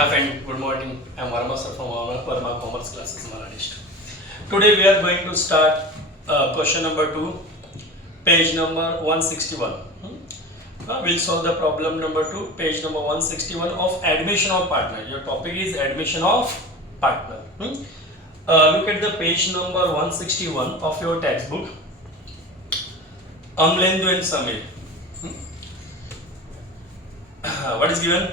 Hi friend, good morning. I am Varma sir from Varma Commerce Classes Maharashtra. Today we are going to start question number 2, page number 161. We'll solve the problem number 2, page number 161 of admission of partner. Your topic is admission of partner. Look at the page number 161 of your textbook. Amlendu and Samir. What is given?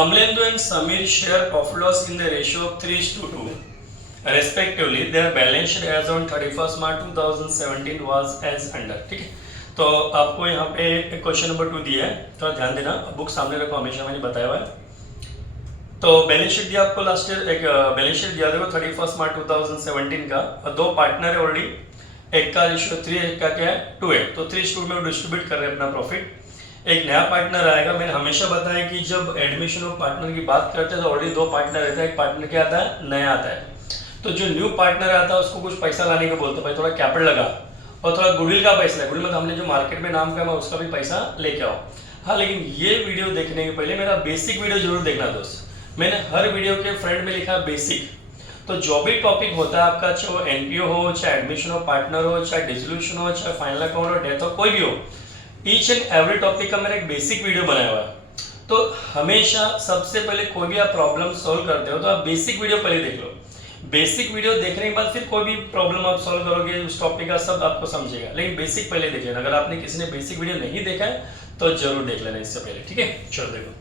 Amlendu and Samir share profit loss in the ratio of 3:2. Respectively, their balance sheet as on 31st March 2017 was as under. ठीक है, तो आपको यहाँ पे question number 2 दिया है, तो ध्यान देना, बुक सामने रखो, हमेशा मैंने बताया हुआ है। तो बैलेंस शीट दिया आपको लास्ट ईयर, एक बैलेंस शीट दिया देखो 31 मार्च 2017 का, और दो पार्टनर है ऑलरेडी, एक का रेशियो 3 है, एक का क्या है 2 है, तो 3:2 में डिस्ट्रीब्यूट कर रहे हैं अपना प्रॉफिट। एक नया पार्टनर आएगा, मैंने हमेशा बताया कि जब एडमिशन ऑफ पार्टनर की बात करते हैं तो ऑलरेडी दो पार्टनर रहता है, एक पार्टनर क्या आता है, नया आता है। तो जो न्यू पार्टनर आता है उसको कुछ पैसा लाने का बोलते हैं, भाई थोड़ा कैपिटल लगा और थोड़ा गुडविल का पैसा है, गुडविल मतलब हमने जो मार्केट में नाम कमा उसका भी पैसा लेके आओ। हाँ, लेकिन ये वीडियो देखने के पहले मेरा बेसिक वीडियो जरूर देखना दोस्त। मैंने हर वीडियो के फ्रंट में लिखा बेसिक। तो जो भी टॉपिक होता है आपका, चाहे वो एनपीओ हो, चाहे एडमिशन ऑफ पार्टनर हो, चाहे डिसोल्यूशन हो, चाहे फाइनल अकाउंट हो, डेथ हो, कोई भी हो, ईच एंड एवरी टॉपिक का मैंने एक बेसिक वीडियो बनाया हुआ है। तो हमेशा सबसे पहले कोई भी आप प्रॉब्लम सॉल्व करते हो तो आप बेसिक वीडियो पहले देख लो। बेसिक वीडियो देखने के बाद फिर कोई भी प्रॉब्लम आप सॉल्व करोगे उस टॉपिक का सब आपको समझेगा, लेकिन बेसिक पहले देख लेना। अगर आपने किसी ने बेसिक वीडियो नहीं देखा है तो जरूर देख लेना इससे पहले, ठीक है। चलो देखो,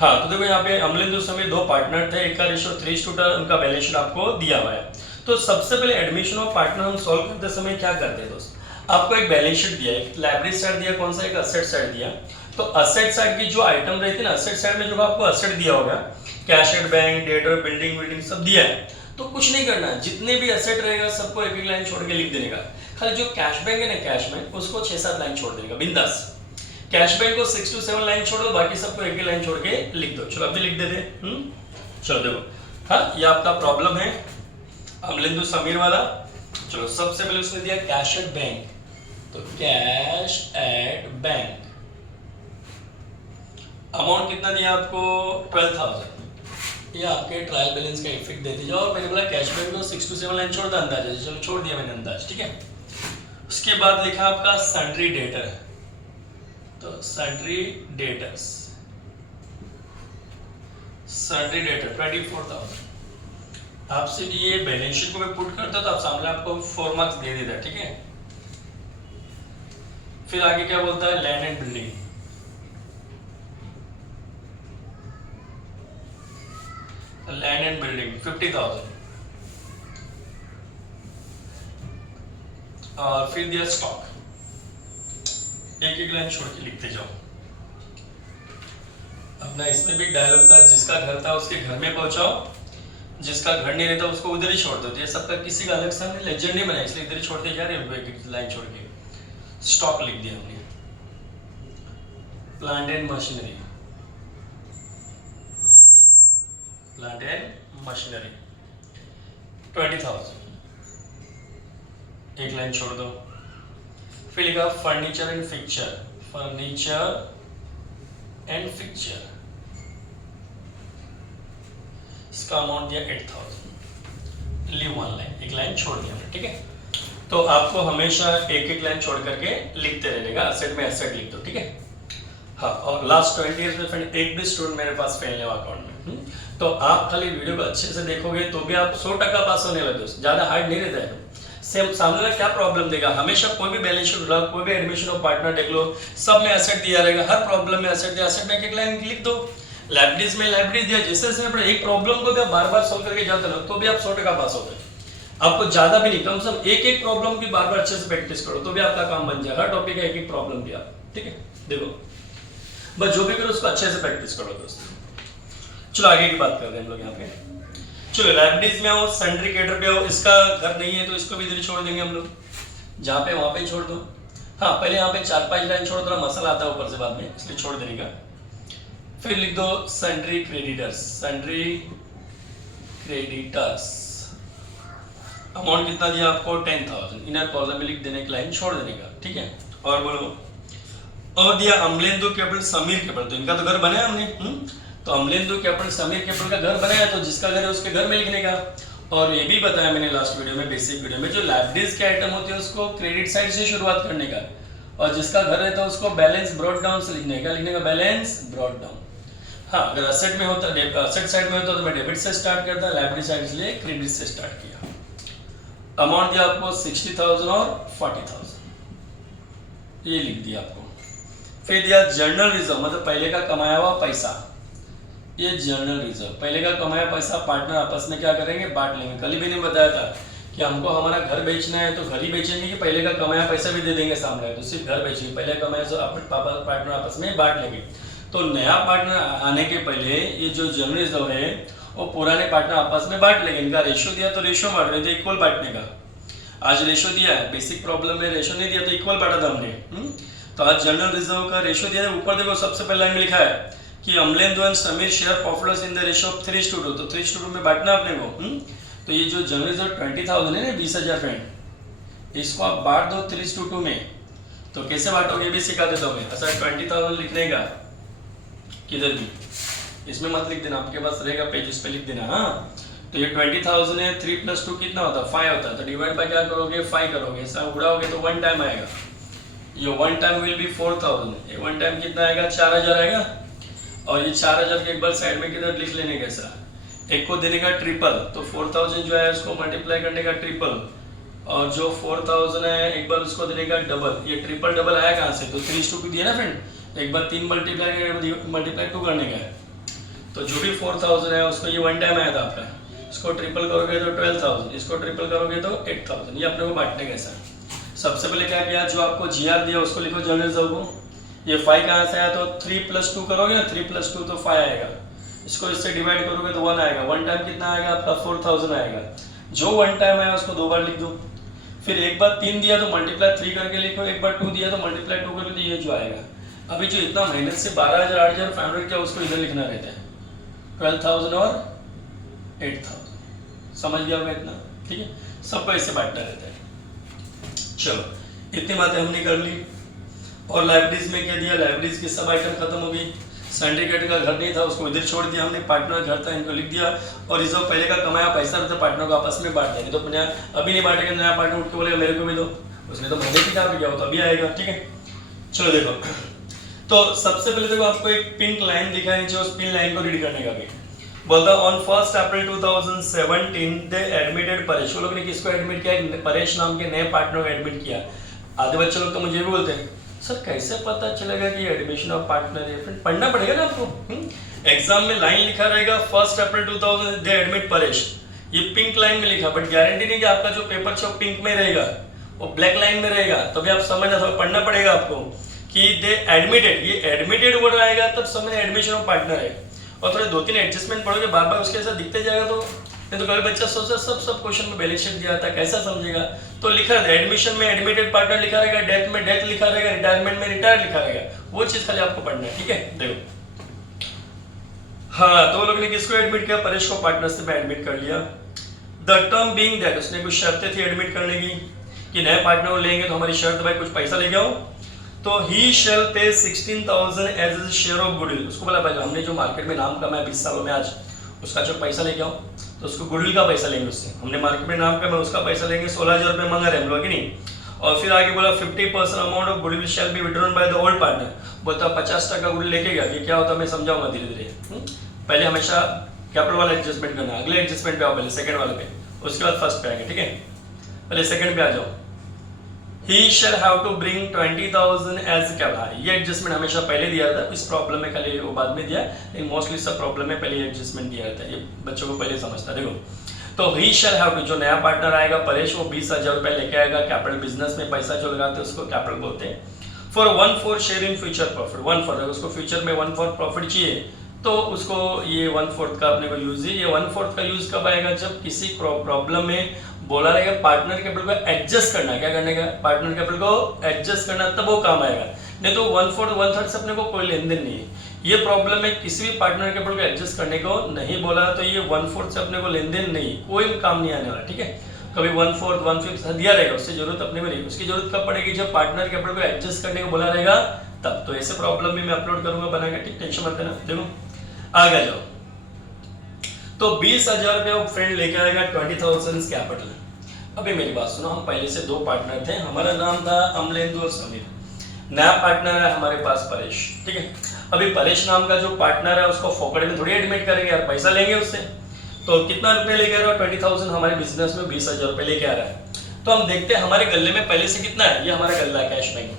हाँ तो देखो यहाँ पे अमलेंदु समीर दो पार्टनर थे, एक का रेशियो 3:2 उनका बैलेंस शीट आपको दिया हुआ है। तो सबसे पहले एडमिशन ऑफ पार्टनर हम सॉल्व करते समय क्या करते हैं दोस्त, आपको एक बैलेंस शीट दिया है, एक लायबिलिटी साइड दिया, कौन सा, एक असेट साइड दिया। तो असेट साइड की जो आइटम रहती है ना, असेट साइड में जो आपको असेट दिया होगा, cash at bank, debtor, building सब दिया है, तो कुछ नहीं करना, जितने भी असेट रहेगा सबको एक एक लाइन छोड़ के लिख देने का। खाली जो कैश बैंक है ना, कैश बैंक उसको 6-7 लाइन छोड़ देने का, बिंदास। कैश बैंक को 6 to 7 लाइन छोड़ो, बाकी सबको एक एक लाइन छोड़ के लिख दो। चलो अभी लिख देते। चलो देखो, हाँ ये आपका प्रॉब्लम है अमलेंदु समीर वाला। चलो सबसे पहले उसने दिया कैश एट बैंक, तो कैश एट बैंक अमाउंट कितना दिया आपको 12,000। ये आपके ट्रायल बैलेंस का इफेक्ट देते जाओ। और मैंने बोला कैश बैंक को 6 to 7 लाइन छोड़ दो, अंदाजा, चलो छोड़ दिया मैंने अंदाज, ठीक है। उसके बाद लिखा आपका सन्ड्री डेटर, तो सन्ड्री डेटर्स, सन्ड्री डेटर 24,000। आपसे ये बैलेंस शीट को मैं पुट करता तो आप सामने आपको 4 मार्क्स दे देता, ठीक है। फिर आगे क्या बोलता है, land and building, land and building 50,000। और फिर दिया स्टॉक, एक एक लाइन छोड़ के लिखते जाओ। अपना इसमें भी डायलॉग था, जिसका घर था उसके घर में पहुंचाओ, जिसका घर नहीं रहता उसको उधर ही छोड़ दो। ये सबका किसी का अलग से हमने लेजेंड नहीं बनाया, इसलिए इधर ही छोड़ते जा रहे हैं, एक एक लाइन छोड़ के। स्टॉक लिख दिया हमने, plant and machinery, plant and machinery 20,000, एक लाइन छोड़ दो। फिर लिखा furniture and fixture, furniture and fixture, इसका अमाउंट दिया 8,000, लीव 1 लाइन, एक लाइन छोड़ दिया, ठीक है। तो आपको हमेशा एक एक लाइन छोड़ करके लिखते रहने का, असेट में असेट लिख दो, ठीक है। हाँ, और लास्ट 20 ईयर्स में फ्रेंड एक भी स्टूडेंट मेरे पास फेल नहीं हुआ अकाउंट में। तो आप खाली वीडियो को अच्छे से देखोगे तो भी आप 100% पास होने लगे, ज्यादा हार्ड नहीं रहता है। सेम सामने वाला क्या प्रॉब्लम देगा, हमेशा कोई भी बैलेंस शीट उठाओ, कोई भी एडमिशन ऑफ पार्टनर देख लो, सब में एसेट दिया रहेगा, हर प्रॉब्लम में एसेट दिया, एसेट में एक एक लाइन लिख दो। लाइब्रेरीज में लाइब्रेरी दिया, जैसे जैसे एक प्रॉब्लम को भी आप बार बार सॉल्व करके जाते रहो तो भी आप 100% पास होते हैं। आपको ज्यादा भी नहीं, कम से कम एक एक प्रॉब्लम की बार बार अच्छे से प्रैक्टिस करो तो भी आपका काम बन जाएगा। हर टॉपिक का एक एक प्रॉब्लम दिया, ठीक है। देखो बस जो भी करो उसको अच्छे से प्रैक्टिस करो दोस्तों। चलो आगे की बात करते हैं हम लोग यहाँ पे। चलो लाइब्रेरीज में आओ, सन्ड्री डेटर पे आओ, इसका घर नहीं है तो इसको भी इधर छोड़ देंगे हम लोग, जहाँ पे वहां पे छोड़ दो। हाँ पहले यहाँ पे 4-5 लाइन छोड़, थोड़ा मसाला आता है ऊपर से बाद में, इसलिए छोड़ देने का। फिर लिख दो sundry creditors, sundry creditors, amount कितना दिया आपको 10,000, इनर कॉलम में लिख देने, एक लाइन छोड़ देने का, ठीक है। और बोलो और दिया अमलेंदु कैपिटल समीर कैपिटल, तो इनका तो घर बनाया हमने। तो अमलेंदु कैपिटल समीर कैपिटल का घर बनाया, तो जिसका घर है उसके घर में लिखने का। और ये भी बताया मैंने लास्ट वीडियो में, बेसिक वीडियो में, जो लाइबिलिटीज के आइटम होते हैं उसको क्रेडिट साइड से शुरुआत करने का, और जिसका घर रहता है उसको बैलेंस ब्रॉट डाउन से लिखने का, बैलेंस ब्रॉट डाउन। हाँ, अगर असेट में होता, असेट साइड में होता तो मैं डेबिट से स्टार्ट करता, लाइबिलिटी साइड से लिए क्रेडिट से स्टार्ट किया। अमाउंट दिया आपको 60,000 और 40,000, ये लिख दिया आपको। फिर दिया जर्नल रिजर्व, मतलब पहले का कमाया हुआ पैसा, ये जर्नल रिजर्व, पहले का कमाया पैसा पार्टनर आपस में क्या करेंगे, बांट लेंगे। कल ही मैंने बताया था कि हमको हमारा घर बेचना है तो घर ही बेचेंगे कि पहले का कमाया पैसा भी दे देंगे सामने, तो सिर्फ घर बेचेंगे, पहले कमाया तो पार्टनर आपस में बांट लेंगे। तो नया पार्टनर आने के पहले ये जो जर्नल रिजर्व है वो पुराने पार्टनर आपस में बांट लेंगे। इनका रेशियो दिया तो रेशियो बांट रहे थे, इक्वल बांटने का। आज रेशियो दिया है, बेसिक प्रॉब्लम में रेशियो नहीं दिया तो इक्वल बांटा था हमने। तो आज जनरल रिजर्व का रेशियो दिया है। ऊपर देखो सबसे पहले लाइन में लिखा है कि Amalendu and Sameer share profit loss in the ratio of 3:2, तो 3:2 में बांटना अपने को। तो ये जो जनरल रिजर्व 20,000 है ना, 20,000 फ्रेंड, इसको आप बांट दो 3:2 में। तो कैसे बांटोगे भी सिखा देता हूँ मैं। ऐसा 20,000 लिखने का किधर भी, इसमें मत लिख देना, आपके पास रहेगा पेज उस पर लिख देना। हाँ, तो ये 20,000 है, 3 + 2 कितना होता है, 5 होता है। तो डिवाइड बाय क्या करोगे, 5 करोगे, ऐसा उड़ाओगे तो 1 टाइम आएगा। ये 1 टाइम विल बी 4,000, ये 1 टाइम कितना आएगा, 4,000 आएगा। और ये 4,000 के एक बार साइड में किधर लिख लेने का, ऐसा एक को देने का ट्रिपल, तो 4,000 जो है उसको मल्टीप्लाई करने का ट्रिपल, और जो 4,000 है एक बार उसको देने का डबल। ये ट्रिपल डबल आया कहाँ से, तो 3:2 दिया ना फ्रेंड, एक बार 3 मल्टीप्लाई 2 करने का है। तो जो भी 4,000 है उसको ये 1 टाइम आया था आपका, इसको ट्रिपल करोगे तो 12,000, इसको ट्रिपल करोगे तो 8,000। ये अपने को बांटने का ऐसा। सबसे पहले क्या किया, जो आपको जीआर दिया उसको लिखो जनरल रिजर्व को। ये 5 कहाँ से आया, तो 3 + 2 करोगे ना, 3 + 2 तो 5 आएगा। इसको इससे डिवाइड करोगे तो 1 आएगा। 1 टाइम कितना आएगा आपका, 4,000 आएगा। जो 1 टाइम आया उसको 2 बार लिख दो। फिर एक बार 3 दिया तो मल्टीप्लाई 3 करके लिखो, एक बार 2 दिया तो मल्टीप्लाई 2 करके, तो ये जो आएगा। अभी जो इतना मेहनत से 12,000 8,500 क्या उसको इधर लिखना रहता है, 12,000 और 8,000। समझ गया होगा इतना, ठीक है। सबको ऐसे बांटना रहता है। चलो, इतनी बातें हमने कर ली। और लाइब्रेरीज में क्या दिया, लाइब्रेरीज की सब आइटम खत्म हो गई। सिंडिकेट का घर नहीं था, उसको इधर छोड़ दिया हमने, पार्टनर घर था इनको लिख दिया। और रिजर्व पहले का कमाया पैसा रहता पार्टनर को आपस में बांट देंगे। तो अभी नहीं बांटेगा, नया पार्टनर उठ के बोलेगा मेरे को भी दो, उसने तो महीने की काम किया हो तो अभी आएगा, ठीक है। चलो देखो, तो सबसे पहले देखो आपको एक पिंक लाइन दिखा है, जो उस पिंक लाइन को रीड करने का भी बोलता। On 1 April 2017 they admitted Paresh. वो लोग ने किसको एडमिट किया, परेश नाम के नए पार्टनर को एडमिट किया। आधे बच्चे लोग तो मुझे भी बोलते हैं सर कैसे पता चलेगा कि एडमिशन ऑफ पार्टनर है, पढ़ना पड़ेगा ना आपको। एग्जाम में लाइन लिखा रहेगा 1 अप्रैल 2000 दे एडमिट परेश, ये पिंक लाइन में लिखा, बट गारंटी नहीं कि आपका जो पेपर है वो पिंक में रहेगा, वो ब्लैक लाइन में रहेगा। तभी आप समझना, थोड़ा पढ़ना पड़ेगा आपको कि दे एडमिटेड, ये एडमिटेड वर्ड आएगा तब समझ एडमिशन ऑफ पार्टनर है। और थोड़े 2-3 एडजस्टमेंट पढ़ोगे बार बार उसके साथ दिखते जाएगा, तो नहीं तो कभी बच्चा सोचता सब क्वेश्चन में बैलेंस शीट दिया था कैसा समझेगा। तो लिखा रहता है एडमिशन में एडमिटेड पार्टनर लिखा रहेगा, डेथ में डेथ लिखा रहेगा, रिटायरमेंट में रिटायर लिखा रहेगा, वो चीज खाली आपको पढ़ना है, ठीक है। देखो हाँ, तो लोग ने किसको एडमिट किया, परेश को पार्टनरशिप में एडमिट कर लिया। द टर्म बीइंग दैट, उसने कुछ शर्तें थी एडमिट करने की कि नए पार्टनर को लेंगे तो हमारी शर्त भाई कुछ पैसा लेके आओ। तो ही shall pay 16,000 as a share of goodwill. उसको बोला भाई हमने जो मार्केट में नाम कमाया 20 सालों में, आज उसका जो पैसा लेके आओ, तो उसको गुडविल का पैसा लेंगे उससे। हमने मार्केट में नाम कमाया उसका पैसा लेंगे, 16,000 रुपये मांगा रहे हम लोग, नहीं। और फिर आगे बोला 50% amount of goodwill shall be withdrawn by the old partner. बोलता 50% गुडविल लेके गया, ये क्या होता है मैं समझाऊंगा धीरे धीरे। पहले हमेशा कैपिटल वाला एडजस्टमेंट करना, अगले एडजस्टमेंट पे आओ, पहले सेकंड वाले पे, उसके बाद फर्स्ट पे आएंगे, ठीक है। पहले सेकंड पे आ जाओ। He shall have to bring 20,000 as capital। ये एडजस्टमेंट हमेशा पहले दिया था, इस प्रॉब्लम में खाली वो बाद में दिया, लेकिन मोस्टली सब प्रॉब्लम में पहले एडजस्टमेंट दिया रहता है, ये बच्चों को पहले समझता। देखो तो he shall have to, जो नया पार्टनर आएगा परेश, वो 20,000 रुपये लेके आएगा। कैपिटल बिजनेस में पैसा जो लगाते हैं उसको कैपिटल बोलते हैं। For 1/4 share in future profit, 1/4 उसको फ्यूचर में 1/4 प्रॉफिट चाहिए, तो उसको ये 1/4 का अपने को यूज है। ये 1/4 का यूज कब आएगा, जब किसी प्रॉब्लम में बोला रहेगा पार्टनर कैपिटल को एडजस्ट करना, क्या करने का, पार्टनर कैपिटल को एडजस्ट करना, तब वो काम आएगा। नहीं तो 1/4 1/3 से अपने को कोई लेन देन नहीं है। ये प्रॉब्लम में किसी भी पार्टनर कैपिटल को एडजस्ट करने को नहीं बोला, तो ये 1/4 से अपने को लेन देन नहीं, कोई काम नहीं आने वाला, ठीक है। कभी 1/4 1/5 दिया रहेगा, उससे जरूरत अपने को नहीं। उसकी जरूरत कब पड़ेगी, जब पार्टनर कैपिटल को एडजस्ट करने को बोला रहेगा तब तो ऐसे प्रॉब्लम भी मैं अपलोड करूंगा बना के, ठीक, टेंशन मत लेना। देखो आगे जाओ, तो 20,000 रुपये वो फ्रेंड लेके आएगा 20,000 कैपिटल। अभी मेरी बात सुनो, हम पहले से 2 पार्टनर थे, हमारा नाम था अमलेंदु और समीर। नया पार्टनर है हमारे पास परेश, ठीक है। अभी परेश नाम का जो पार्टनर है उसको फोकट में थोड़ी एडमिट करेंगे यार, पैसा लेंगे उससे। तो कितना रुपए लेके आ रहा है? 20,000। हमारे बिजनेस में 20,000 रुपये लेके आ रहा है। तो हम देखते हैं हमारे गले में पहले से कितना है। ये हमारा गल्ला है कैश बैंक,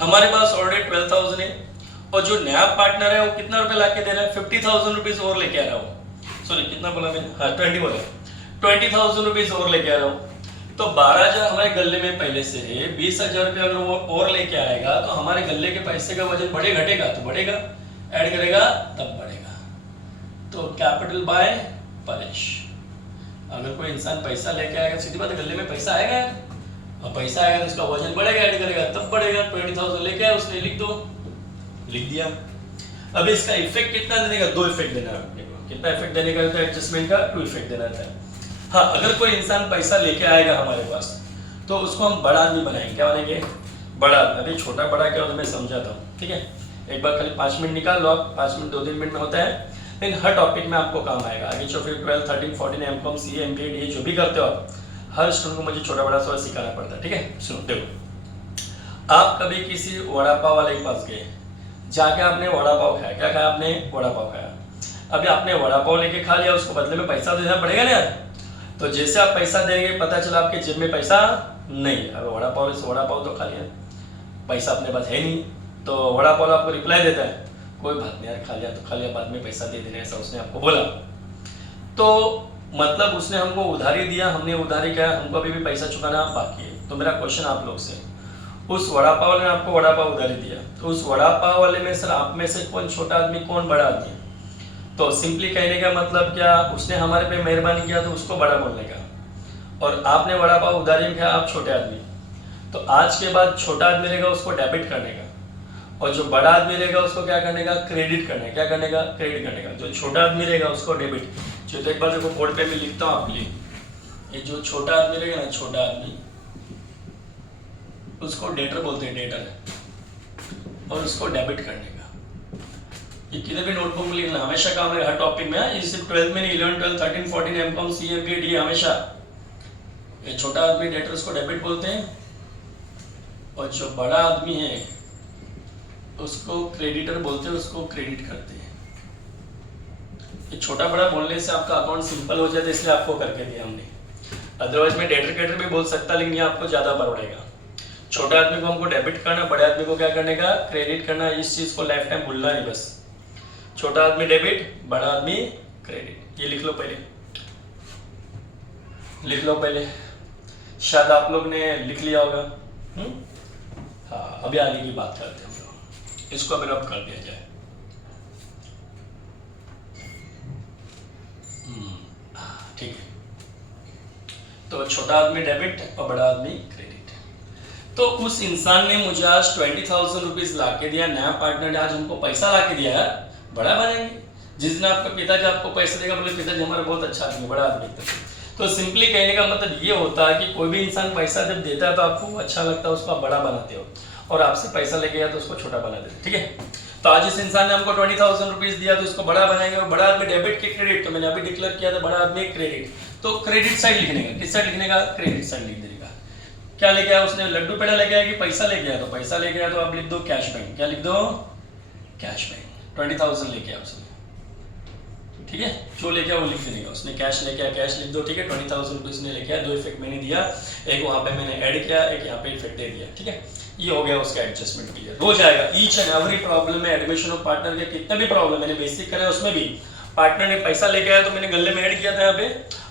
हमारे पास ऑलरेडी 12,000 है। और जो नया पार्टनर है वो कितना रुपए ला के दे रहा है? 50,000 रुपीज और लेके आ रहा हूँ। सॉरी कितना बोला मैंने? हाँ 20 बोला, 20,000 रुपीज और लेके आ रहा हूँ। तो 12,000 हमारे गले में पहले से है, 20,000 रुपये अगर वो और लेके आएगा तो हमारे गले के पैसे का वजन बढ़ेगा घटेगा? तो बढ़ेगा, ऐड करेगा तब बढ़ेगा। तो कैपिटल बाय परेश। अगर कोई इंसान पैसा लेके आएगा, सीधी बात है गले में पैसा आएगा, और पैसा आएगा तो उसका वजन बढ़ेगा, ऐड करेगा तब बढ़ेगा। 20,000 लेके आया उसने, लिख दो, लिख दिया। अब इसका इफेक्ट कितना देने का? 2 इफेक्ट देना है अपने को। कितना इफेक्ट देने का होता है एडजस्टमेंट का? 2 इफेक्ट देना था। हाँ, अगर कोई इंसान पैसा लेके आएगा हमारे पास तो उसको हम बड़ा आदमी बनाएंगे। क्या बनेंगे? बड़ा आदमी। अभी छोटा बड़ा क्या होता है मैं समझाता हूँ, ठीक है। एक बार खाली 5 मिनट निकाल लो आप, 5 मिनट 2-3 मिनट में होता है, लेकिन हर टॉपिक में आपको काम आएगा। आगे जो फिर 12, 13, 14 एमकॉम, सीए, एमबीए, डीए जो भी करते हो आप, हर स्टूडेंट को मुझे छोटा बड़ा थोड़ा सिखाना पड़ता है, ठीक है। सुनो देखो, आप कभी किसी वड़ा पाव वाले के पास गए, जाके आपने वड़ा पाव खाया। क्या खाया आपने? वड़ा पाव खाया। अभी आपने वड़ा पाव लेके खा लिया, उसको बदले में पैसा देना पड़ेगा ना यार। तो जैसे आप पैसा देंगे पता चला आपके जेब में पैसा नहीं। अब वड़ा पाव तो खा लिया, पैसा अपने पास है नहीं, तो वड़ा पाव आपको रिप्लाई देता है कोई बात नहीं यार, खा लिया तो खा लिया, बाद में पैसा दे देना, ऐसा उसने आपको बोला। तो मतलब उसने हमको उधारी दिया, हमने उधारी किया, हमको अभी भी पैसा चुकाना बाकी है। तो मेरा क्वेश्चन आप लोग से, उस वड़ा पाव वाले ने आपको वड़ा पाव उधारी दिया, तो उस वड़ा पाव वाले में सर आप में से कौन छोटा आदमी कौन बड़ा आदमी? तो सिंपली कहने का मतलब क्या, उसने हमारे पे मेहरबानी किया तो उसको बड़ा बोलने का, और आपने वड़ा पाव उधारी में खाया, आप छोटे आदमी। तो आज के बाद छोटा आदमी रहेगा उसको डेबिट करने का, और जो बड़ा आदमी रहेगा उसको क्या करने का? क्रेडिट करने का। क्या करने का? क्रेडिट करने का। जो छोटा आदमी रहेगा उसको डेबिट। जो तो एक बार देखो बोर्ड पे मैं लिखता हूँ आपके लिए, ये जो छोटा आदमी रहेगा ना, छोटा आदमी, उसको डेटर बोलते हैं, डेटर, और उसको डेबिट करने का। ये किधर भी नोटबुक में लिखना, हमेशा काम है हर टॉपिक में। ये सिर्फ 12th में नहीं, 11, 12, 13, 14 एमकॉम, सीए, एमबीए, डीए, हमेशा ये छोटा आदमी डेटर उसको डेबिट बोलते हैं, और जो बड़ा आदमी है उसको क्रेडिटर बोलते हैं, उसको क्रेडिट करते हैं। ये छोटा बड़ा बोलने से आपका अकाउंट सिंपल हो जाता है, इसलिए आपको करके दिया हमने। अदरवाइज मैं डेटर क्रेडिटर भी बोल सकता, लेकिन ये आपको ज्यादा पड़ेगा। छोटा आदमी को हमको डेबिट करना, बड़े आदमी को क्या करने का? क्रेडिट करना। इस चीज को लाइफ टाइम भूलना नहीं बस। छोटा आदमी डेबिट, बड़ा आदमी क्रेडिट। ये लिख लो पहले, लिख लो पहले। शायद आप लोग ने लिख लिया होगा। हाँ, अभी आगे की बात करते हैं हम लोग। इसको अभी रब कर दिया जाए। ठीक है, तो छोटा आदमी डेबिट और बड़ा आदमी क्रेडिट। तो उस इंसान ने मुझे आज 20,000 रुपीज ला के दिया, नया पार्टनर ने आज हमको पैसा ला के दिया है, बड़ा बनेंगे। जिस दिन आपका पिताजी आपको पैसे देगा, बोले पिताजी हमारा बहुत अच्छा आदमी, बड़ा आदमी। तो सिंपली कहने का मतलब ये होता है कि कोई भी इंसान पैसा जब देता है तो आपको अच्छा लगता है, उसको आप बड़ा बनाते हो, और आपसे पैसा लेके गया तो उसको छोटा बना देते, ठीक है। तो आज इस इंसान ने हमको 20,000 रुपीज दिया तो इसको बड़ा बनाएंगे, और बड़ा आदमी डेबिट के क्रेडिट, तो मैंने अभी डिक्लेयर किया था बड़ा आदमी क्रेडिट। तो क्रेडिट साइड लिखने का, किस साइड लिखने का? क्रेडिट साइड लिख देने का। क्या लेके आया उसने? लड्डू पेड़ा लेके आया कि पैसा लेके आया? तो पैसा लेके आया तो आप लिख दो कैश बैंक। क्या लिख दो? Cash bank. 20,000 लेके आया उसने, ठीक है। जो लेके आया वो लिख देने का। उसने कैश लेके आया, कैश लिख दो, ठीक है। 20,000 रुपीज ने लेके आया, 2 इफेक्ट मैंने दिया, एक वहां पे मैंने ऐड किया, एक यहाँ पे इफेक्ट दे दिया, ठीक है। ये हो गया उसका एडजस्टमेंट क्लियर हो जाएगा। ईच एंड एवरी प्रॉब्लम में एडमिशन ऑफ पार्टनर के कितने भी प्रॉब्लम मैंने बेसिक करा उसमें भी पार्टनर ने पैसा लेके आया तो मैंने गले में ऐड किया था यहाँ पे,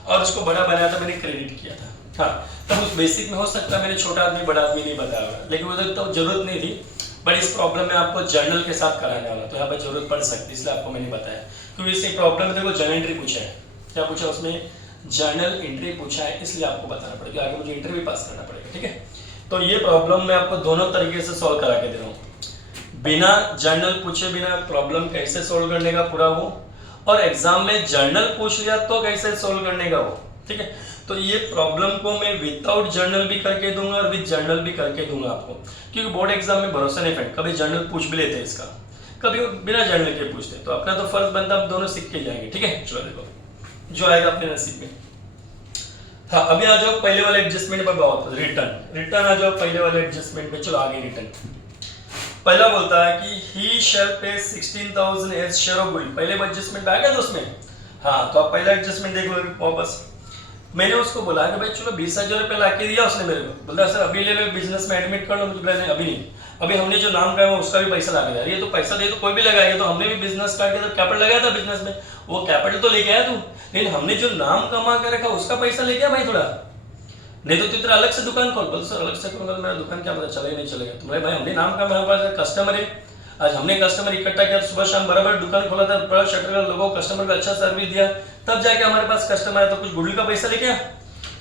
और उसको बड़ा बनाया था, मैंने क्रेडिट किया था। हाँ, तब उस बेसिक में हो सकता है मैंने छोटा आदमी बड़ा आदमी नहीं बताया, लेकिन उधर तो जरूरत नहीं थी। बट इस प्रॉब्लम में आपको जर्नल के साथ कराने वाला, तो यहाँ पर जरूरत पड़ सकती है, इसलिए आपको मैंने बताया। क्योंकि इसी प्रॉब्लम में देखो जर्नल एंट्री पूछा है, क्या पूछा उसमें? जर्नल एंट्री पूछा है, इसलिए आपको बताना पड़ेगा, आगे मुझे इंटरव्यू पास करना पड़ेगा, ठीक है। तो ये प्रॉब्लम मैं आपको दोनों तरीके से सॉल्व करा के दे रहा हूँ। बिना जर्नल पूछे बिना प्रॉब्लम कैसे सॉल्व करने का पूरा वो, और एग्जाम में जर्नल पूछ लिया तो कैसे सॉल्व करने का वो, ठीक है। तो ये प्रॉब्लम को मैं विदाउट जर्नल भी करके दूंगा और विद जर्नल भी करके दूंगा आपको, क्योंकि बोर्ड एग्जाम में भरोसा नहीं फ्रेंड, कभी जर्नल पूछ भी लेते हैं इसका, कभी बिना जर्नल के पूछते हैं, तो अपना तो फर्ज बनता है, आप दोनों सीख के जाएंगे। ठीक है, चलो देखो जो आएगा अपने नसीब में। हाँ, अभी आ जाओ पहले वाले एडजस्टमेंट पर बात, रिटर्न आ जाओ पहले वाले एडजस्टमेंट पे। चलो आगे रिटर्न पहला बोलता है कि ही shall pay 16,000 as share of goodwill. पहले एडजस्टमेंट आ गया तो उसमें, हाँ तो आप पहला एडजस्टमेंट देख लो वापस। मैंने उसको बोला कि भाई चलो 20,000 रुपये ला के दिया उसने मेरे को, बोलता सर अभी ले लो बिजनेस में एडमिट कर लो, मुझे बोला नहीं अभी नहीं, अभी हमने जो नाम कहा उसका भी पैसा लगा यार, ये तो पैसा दे तो कोई भी लगाएगा, तो हमने भी बिजनेस स्टार्ट किया तो कैपिटल लगाया था बिजनेस में, वो कैपिटल तो लेके आया तू, लेकिन हमने जो नाम कमा कर रखा उसका पैसा लेके आ भाई थोड़ा, नहीं तो तेरा अलग से दुकान खोल। बोल सर अलग से खोलूंगा मेरा दुकान क्या पता चलेगा नहीं चलेगा, तुम्हारे भाई हमने नाम कहा, मेरे पास कस्टमर है, आज हमने कस्टमर इकट्ठा किया, सुबह शाम बराबर दुकान खोला था, बड़ा शटर का लोगों कस्टमर को अच्छा सर्विस दिया, तब जाके हमारे पास कस्टमर आया, तो कुछ गुडविल का पैसा लेके आ,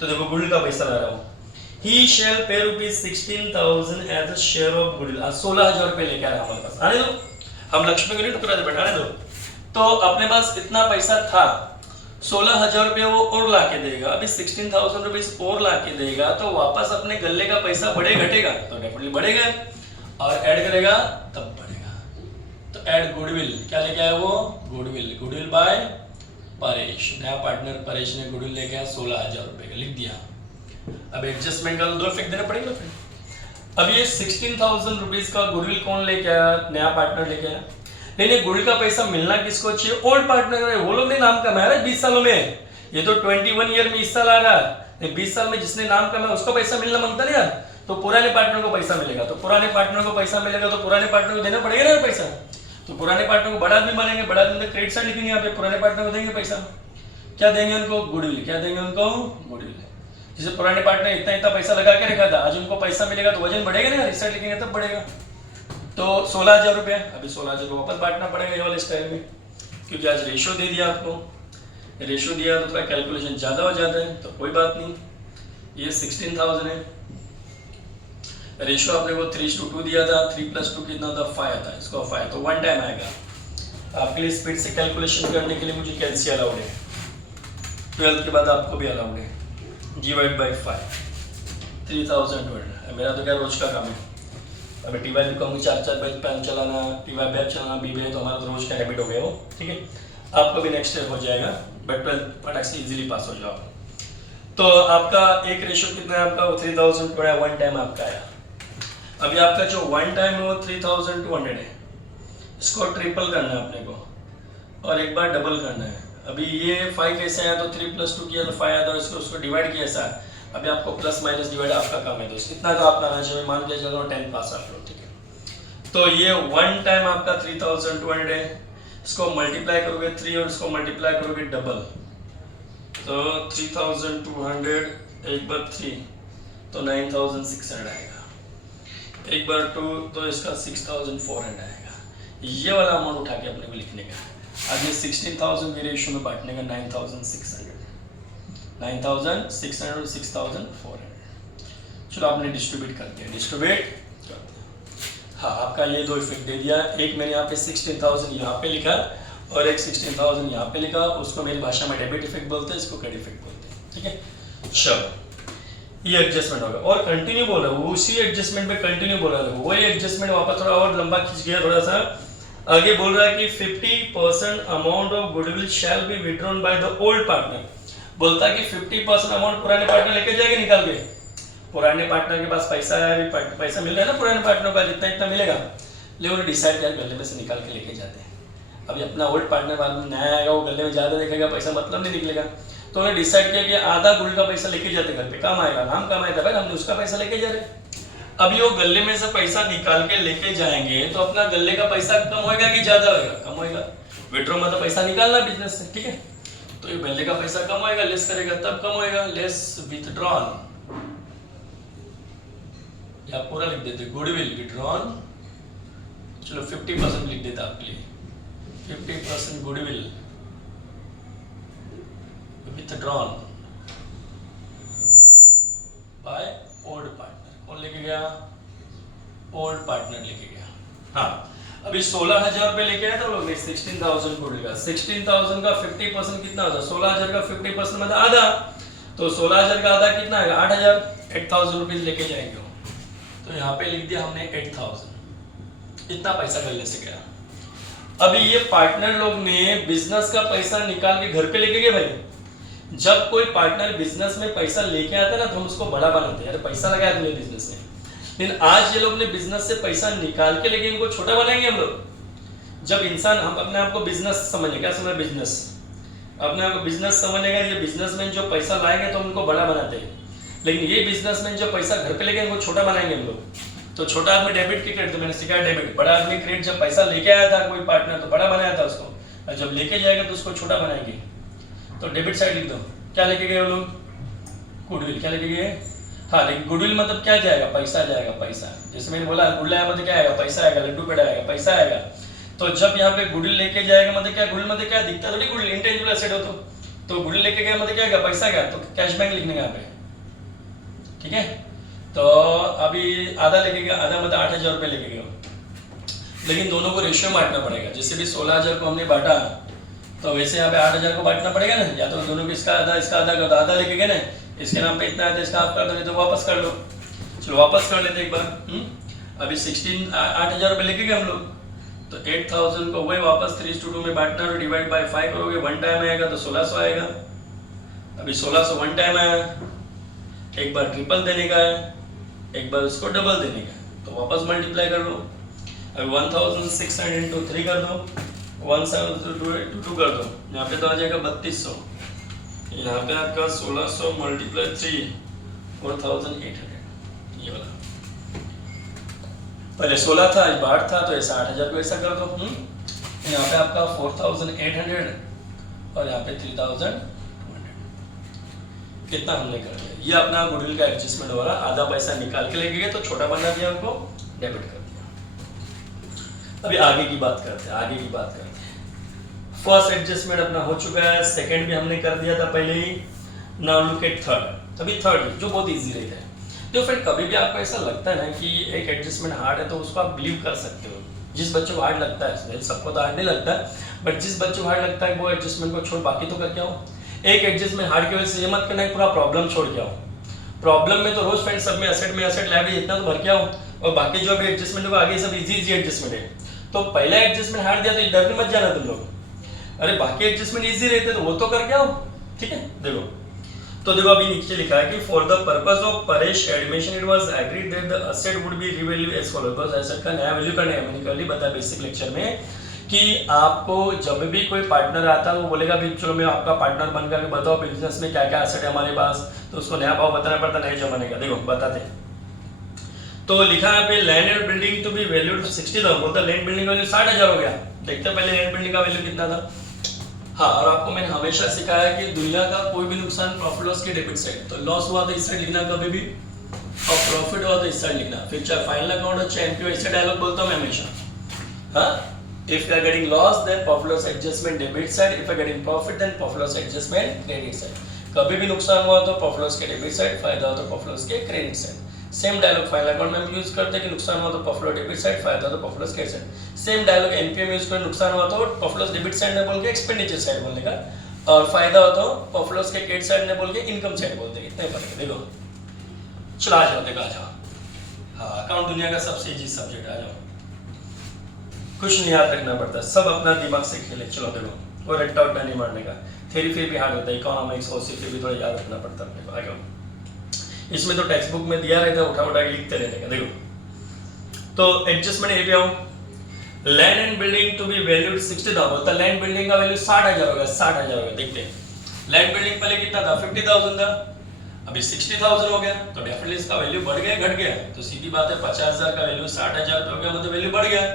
तो देखो गुडविल का पैसा ला रहा हूँ। He shall pay rupees 16,000 as a share of goodwill, 16,000 रुपये लेके आ रहा हमारे पास, आने दो, हम लक्ष्मी को नहीं टुकड़ा दे बेटा, आने दो। तो अपने पास इतना पैसा था, 16,000 रुपये वो और ला के देगा, अभी 16,000 रुपीज और ला के देगा, तो वापस अपने गले का पैसा बढ़ेगा घटेगा, तो डेफिनेटली बढ़ेगा, और ऐड करेगा तब बढ़ेगा, तो ऐड गुडविल, क्या लेके आया वो गुडविल, गुडविल बाय परेश, नया पार्टनर परेश ने गुडविल लेके आया 16,000 रुपये का, लिख दिया। अब एडजस्टमेंट का दो इफेक्ट देना पड़ेगा फिर। अब ये 16,000 रुपीज का गुडविल कौन लेके आया, नया पार्टनर लेके आया, नहीं गुडविल का पैसा मिलना किसको चाहिए, ओल्ड पार्टनर है, वो लोग ने नाम कमाया है 20 सालों में, ये तो 21 ईयर में इस साल आ रहा है, 20 साल में जिसने नाम कमाया उसको पैसा मिलना मांगता नहीं यार, तो पुराने पार्टनर को पैसा मिलेगा, तो पुराने पार्टनर को पैसा मिलेगा, तो पुराने पार्टनर को देना पड़ेगा ना पैसा, तो पुराने पार्टनर को बड़ा आदमी बनेंगे, बड़ा आदमी क्रेडिट साइड लिखेंगे यहाँ पे, पुराने पार्टनर को देंगे पैसा, क्या देंगे उनको गुडविल, क्या देंगे उनको गुडविल, जैसे पुराने पार्टनर इतना इतना पैसा लगा के रखा था, आज उनको पैसा मिलेगा तो वजन बढ़ेगा ना, इस साइड लिखेंगे तब बढ़ेगा, तो 16,000 रुपये, अभी 16,000 रुपये वापस बांटना पड़ेगा ये वाले स्टाइल में, क्योंकि आज रेशो दे दिया आपको, रेशो दिया तो थोड़ा कैलकुलेशन ज़्यादा हो जाता है, तो कोई बात नहीं, ये 16,000 है, रेशो आपने को 3:2 दिया था, 3 + 2 कितना था 5 था, इसको 5 तो 1 टाइम आएगा। आपके लिए स्पीड से कैलकुलेशन करने के लिए मुझे कैलसी अलाउड है, 12 के बाद आपको भी अलाउड है, डिवाइड बाई 5 3,200, मेरा तो क्या रोज का काम है, अभी टी वाई भी कहूँगी 4 बैच पैन चलाना, टी वाई बैच चलाना, बी बी तो हमारा तो रोज का हैबिट हो गया वो, ठीक है, आपको भी नेक्स्ट ईयर हो जाएगा, बट 12 फटाक से इजीली पास हो जाओ। तो आपका एक रेशो कितना है आपका, वो 3,000 पड़ा, 1 टाइम आपका आया। अभी आपका जो 1 टाइम है वो 3,200 है, इसको ट्रिपल करना है अपने को और एक बार डबल करना है। अभी ये 5 कैसे आया, तो 3 + 2 किया तो 5 आया, तो इसको उसको डिवाइड किया ऐसा, अभी आपको प्लस माइनस डिवाइड आपका काम है, तो इतना तो आपका आना चाहिए, मान के चलो 10 पास आप लोग, ठीक है। तो ये 1 टाइम आपका 3,200 है, इसको मल्टीप्लाई करोगे 3 और इसको मल्टीप्लाई करोगे डबल, तो 3,200 एक बार 3 तो 9,600 आएगा, एक बार 2 तो इसका 6,400 आएगा। ये वाला अमाउंट उठा के अपने को लिखने का, अब ये 16,000 के रेशियो में बांटने का 9,600 और 6,400। चलो आपने डिस्ट्रीब्यूट कर दिया, डिस्ट्रीब्यूट कर दिया। हाँ, आपका ये दो इफेक्ट दे दिया, एक मैंने यहाँ पे 16,000 यहाँ पे लिखा और एक 16,000 यहाँ पे लिखा, उसको मेरी भाषा में डेबिट इफेक्ट बोलते हैं, इसको क्रेडिट इफेक्ट बोलते हैं, ठीक है। चलो ये एडजस्टमेंट होगा और कंटिन्यू बोल रहा है, उसी एडजस्टमेंट पे कंटिन्यू बोल रहा है, वही एडजस्टमेंट वापस थोड़ा और लंबा खींच गया, थोड़ा सा आगे बोल रहा है कि 50% amount of goodwill shall be withdrawn by the old partner. बोलता है कि 50% अमाउंट पुराने पार्टनर लेके जाएंगे निकाल के, पुराने पार्टनर के पास पैसा है, पैसा मिल रहा है ना पुराने पार्टनर का, जितना इतना मिलेगा, लेकिन उन्होंने डिसाइड किया गले में से निकाल के लेके जाते हैं। अभी अपना ओल्ड पार्टनर बाद में नया आएगा, वो गले में ज़्यादा देखेगा, पैसा मतलब नहीं निकलेगा, तो उन्होंने डिसाइड किया कि आधा गुड का पैसा लेके जाते घर पे, काम आएगा, नाम काम आएगा, भाई हमने उसका पैसा लेके जा रहे। अभी वो गले में से पैसा निकाल के लेके जाएंगे तो अपना गले का पैसा कम होएगा कि ज्यादा होएगा, कम होएगा। विड्रॉ में तो पैसा निकालना बिजनेस से, ठीक है, तो ये गले का पैसा कम होएगा, लेस करेगा तब कम होएगा, लेस विथड्रॉन, या पूरा लिख देते गुडविल विथड्रॉन, चलो 50% लिख देता आपके लिए, 50% goodwill withdrawn by old partner. कौन लेके गया, ओल्ड पार्टनर लेके गया। हाँ, अभी 16,000 रुपए लेके आया था लोग, 16,000 गुडविल का, 16,000 का 50% कितना होता है, 16,000 का 50% मतलब आधा, तो 16,000 का आधा कितना है 8,000, 8,000 रुपीज लेके जाएंगे। तो यहाँ पे लिख दिया हमने 8,000, इतना पैसा गले से गया। अभी ये पार्टनर लोग ने बिजनेस का पैसा निकाल के घर पे लेके गए भाई। जब कोई पार्टनर बिजनेस में पैसा लेके आता है ना तो हम उसको बड़ा बनाते हैं, अरे पैसा लगाया तुमने बिजनेस में। लेकिन आज ये लोग ने बिजनेस से पैसा निकाल के लेके इनको छोटा बनाएंगे हम लोग। जब इंसान हम अपने आप को बिजनेस समझे, क्या समझे बिजनेस, अपने आप को बिजनेस समझेगा, ये बिजनेसमैन जो पैसा लाएंगे तो उनको बड़ा बनाते हैं। लेकिन ये बिजनेसमैन जो पैसा घर पे लेके इनको छोटा बनाएंगे हम लोग। तो छोटा आदमी डेबिट की क्रेडिट, तो मैंने सिखाया डेबिट। बड़ा आदमी क्रेडिट, जब पैसा लेके आया था कोई पार्टनर तो बड़ा बनाया था उसको, और जब लेके जाएगा तो उसको छोटा बनाएंगे। तो डेबिट साइड लिख दो। क्या लेके गए वो लोग, गुडविल। क्या लेके गए, हाँ, लेकिन गुडविल मतलब क्या जाएगा, पैसा जाएगा, पैसा। जैसे मैंने बोला गुड लाया मतलब क्या आएगा, पैसा आएगा, लड्डू पेड़ा आएगा, पैसा आएगा। तो जब यहाँ पे गुडविल लेके जाएगा मतलब क्या, गुडविल मतलब क्या दिखता थोड़ी, गुडविल इंटेंजिबल एसेट हो तो गुडविल लेके गया मतलब क्या, पैसा गया, तो कैश बैंक लिखने का यहाँ पे, ठीक है। तो अभी आधा लेके गया, आधा मतलब 8,000 रुपये लेके गया, लेकिन दोनों को रेशियो बांटना पड़ेगा। जैसे भी 16,000 को हमने बांटा तो वैसे यहाँ पे 8,000 को बांटना पड़ेगा ना, या तो दोनों को इसका आधा कर दो, आधा लेके गए ना, इसके नाम पे इतना है तो इसका हाफ कर दो, नहीं तो वापस कर लो। चलो वापस कर लेते एक बार। अभी 8,000 रुपये लेके गए हम लोग, तो 8,000 को वही वापस 3:2 में बांटना और डिवाइड बाय 5 करोगे, वन टाइम आएगा तो 1,600 आएगा। अभी 1,600 वन टाइम आया, एक बार ट्रिपल देने का है, एक बार उसको डबल देने का है, तो वापस मल्टीप्लाई कर लो। अभी 1,600 इंटू 3 कर दो, 1,722 कर दो, यहाँ पे तो आ जाएगा 3,200, यहाँ पे आपका 1,600 मल्टीप्लाई 3 4,800, ये वाला। पहले 16 था, आज 8 था, तो ऐसा 8,000 को ऐसा कर दो। यहाँ पे आपका 4,800 और यहाँ पे 3,200, कितना हमने कर दिया। ये अपना गुडविल का एडजस्टमेंट हो रहा, आधा पैसा निकाल के लेके गए तो छोटा बना दिया, उनको डेबिट कर दिया। अभी आगे की बात करते हैं, फर्स्ट एडजस्टमेंट अपना हो चुका है, सेकंड भी हमने कर दिया था पहले ही। Now look at third. अभी थर्ड जो बहुत इजी रहता है। तो फिर कभी भी आपको ऐसा लगता है ना कि एक एडजस्टमेंट हार्ड है, तो उसको आप बिलीव कर सकते हो। जिस बच्चे को हार्ड लगता है, सबको तो हार्ड नहीं लगता, बट जिस बच्चे को हार्ड लगता है वो एडजस्टमेंट को छोड़ बाकी तो करके आओ। एक एडजस्टमेंट हार्ड की वजह से ये मत करना है पूरा प्रॉब्लम छोड़ के आओ। प्रॉब्लम में तो रोज फ्रेंड सब में एसेट लाइब्रेरी इतना तो भर के आओ, और बाकी जो अभी एडजस्टमेंट होगा आगे सब इजी एडजस्टमेंट है। तो पहला एडजस्टमेंट हार्ड दिया तो डर मत जाना तुम लोग, अरे बाकी एडजस्टमेंट इजी रहते तो वो तो करके आओ, ठीक है। देखो अभी नीचे लिखा है कि for the purpose of Paresh admission it was agreed that the asset would be revalue as follows. बस एसेट का नया वैल्यू करना है, मैंने कर ली बताया बेसिक लेक्चर में कि आपको जब भी कोई पार्टनर आता है वो बोलेगा भाई चलो मैं आपका पार्टनर बनकर के बताओ बिजनेस में क्या क्या एसेट है हमारे पास, तो उसको नया भाव बताना पड़ता नए जमाने का। देखो बताते हैं, तो लिखा है पे land and building to be valued 60,000, बोलता लैंड बिल्डिंग का वैल्यू 60,000 हो गया। देखते हैं पहले लैंड बिल्डिंग का वैल्यू कितना था। हाँ, और आपको मैंने हमेशा सिखाया कि दुनिया का कोई भी नुकसान प्रॉफिट लॉस के डेबिट साइड, तो लॉस हुआ तो इस साइड लिखना कभी भी, और प्रॉफिट हुआ तो इस साइड लिखना। फिर चाहे फाइनल अकाउंट हो चाहे एनपीओ, ऐसे डायलॉग बोलता हूँ मैं हमेशा। हाँ, if you are getting loss then profit loss adjustment debit side, if you are getting profit then profit loss adjustment credit side। कभी भी नुकसान हुआ तो प्रॉफिट लॉस के डेबिट साइड, फायदा हो तो प्रॉफिट लॉस के credit side. Same dialogue final account में हम यूज करते हैं कि नुकसान हुआ तो प्रॉफिट लॉस डेबिट साइड, फायदा हो तो profit loss credit side. Same dialogue NPO में यूज करते, नुकसान हुआ तो प्रॉफिट लॉस डेबिट साइड ने बोल के एक्सपेंडिचर साइड बोलने का, और फायदा हो तो प्रॉफिट लॉस के क्रेडिट साइड ने बोल के इनकम साइड बोलते हैं। इतना फर्क है। देखो चलो आ जाओ, देखो आ जाओ। हाँ, अकाउंट दुनिया का सबसे इजी सब्जेक्ट, आ जाओ। कुछ नहीं याद रखना पड़ता, सब अपना दिमाग से खेले। चलो देखो, वो रट्टा उट्टा नहीं मारने का। थ्योरी फिर भी हार्ड होता है, इकोनॉमिक्स और फिर भी थोड़ा याद रखना पड़ता है। आ जाओ, इसमें तो टेक्स्ट बुक में दिया रहता है, उठा उठा के लिखते रहने का। देखो तो एडजस्टमेंट ए पे आओ, land and building to be valued 60,000, बोलता लैंड बिल्डिंग का वैल्यू 60,000 होगा, 60,000 होगा। देखते हैं लैंड बिल्डिंग पहले कितना था, 50,000 था, अभी 60,000 हो गया, तो डेफिनेटली इसका वैल्यू बढ़ गया घट गया, तो सीधी बात है 50,000 का वैल्यू 60,000 पे हो गया, मतलब वैल्यू बढ़ गया,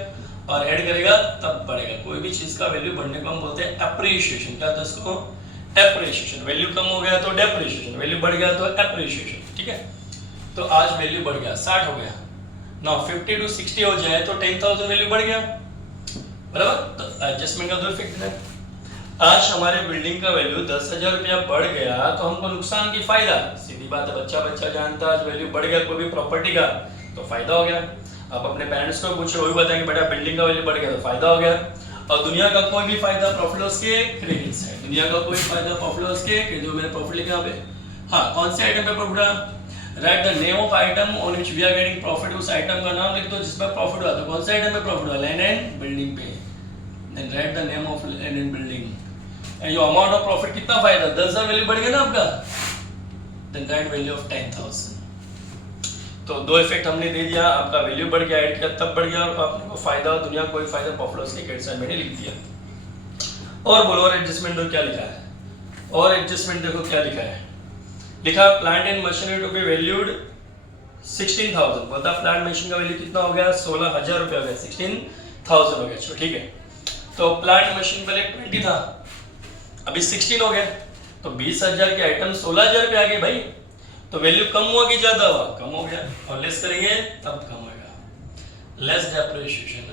और ऐड करेगा तब बढ़ेगा। कोई भी चीज का वैल्यू बढ़ने को हम बोलते हैं एप्रिसिएशन। क्या था इसको, एप्रिसिएशन। वैल्यू कम हो गया तो डेप्रिसिएशन, वैल्यू बढ़ गया तो एप्रिसिएशन, ठीक है। तो आज वैल्यू बढ़ गया, 60 हो गया, ना 50 to 60 हो जाए तो 10,000 वैल्यू बढ़ गया, बराबर। तो एडजस्टमेंट का दो इफेक्ट है। आज हमारे बिल्डिंग का वैल्यू 10,000 रुपया बढ़ गया तो हमको नुकसान की फायदा, सीधी बात है, बच्चा जानता है आज वैल्यू बढ़ गया कोई भी प्रॉपर्टी का तो फायदा हो गया। आप अपने पेरेंट्स को पूछो, वही बताएंगे बेटा बिल्डिंग का वैल्यू बढ़ गया तो फायदा हो गया। और दुनिया का कोई भी फायदा प्रॉफिट लॉस के क्रेडिट साइड, दुनिया का कोई फायदा प्रॉफिट लॉस के, जो मैंने प्रॉफिट लिखा पे, हाँ, कौन से आइटम पे प्रॉफिट हुआ? Write the name of item on which we are getting profit, उस आइटम का नाम लिख दो जिसमें प्रॉफिट हुआ। तो कौन से आइटम पे प्रॉफिट हुआ? लैंड एंड बिल्डिंग पे। Then write the name of land and building and your amount of profit कितना फायदा? 10,000 वैल्यू बढ़ गया ना आपका, देन राइट वैल्यू ऑफ 10,000। तो दो इफेक्ट हमने दे दिया, आपका वैल्यू बढ़ गया, ऐड किया तब बढ़ गया, और आपने को फायदा दुनिया कोई फायदा प्रॉफिट लॉस के क्रेडिट साइड में लिख दिया। और बोलो और एडजस्टमेंट दो क्या लिखा है, और एडजस्टमेंट देखो क्या लिखा है। लिखा plant and machinery to be valued 16,000। बोलता प्लांट मशीन का वैल्यू कितना हो गया? 16,000 रुपया हो गया, 16,000 हो गया। चलो ठीक है, तो प्लांट मशीन पहले 20 था, अभी 16 हो गया, तो 20,000 के आइटम 16,000 पे आ गए भाई। तो वैल्यू कम हुआ कि ज्यादा हुआ? कम हो गया, और लेस करेंगे तब कम होगा। लेस डेप्रिसिएशन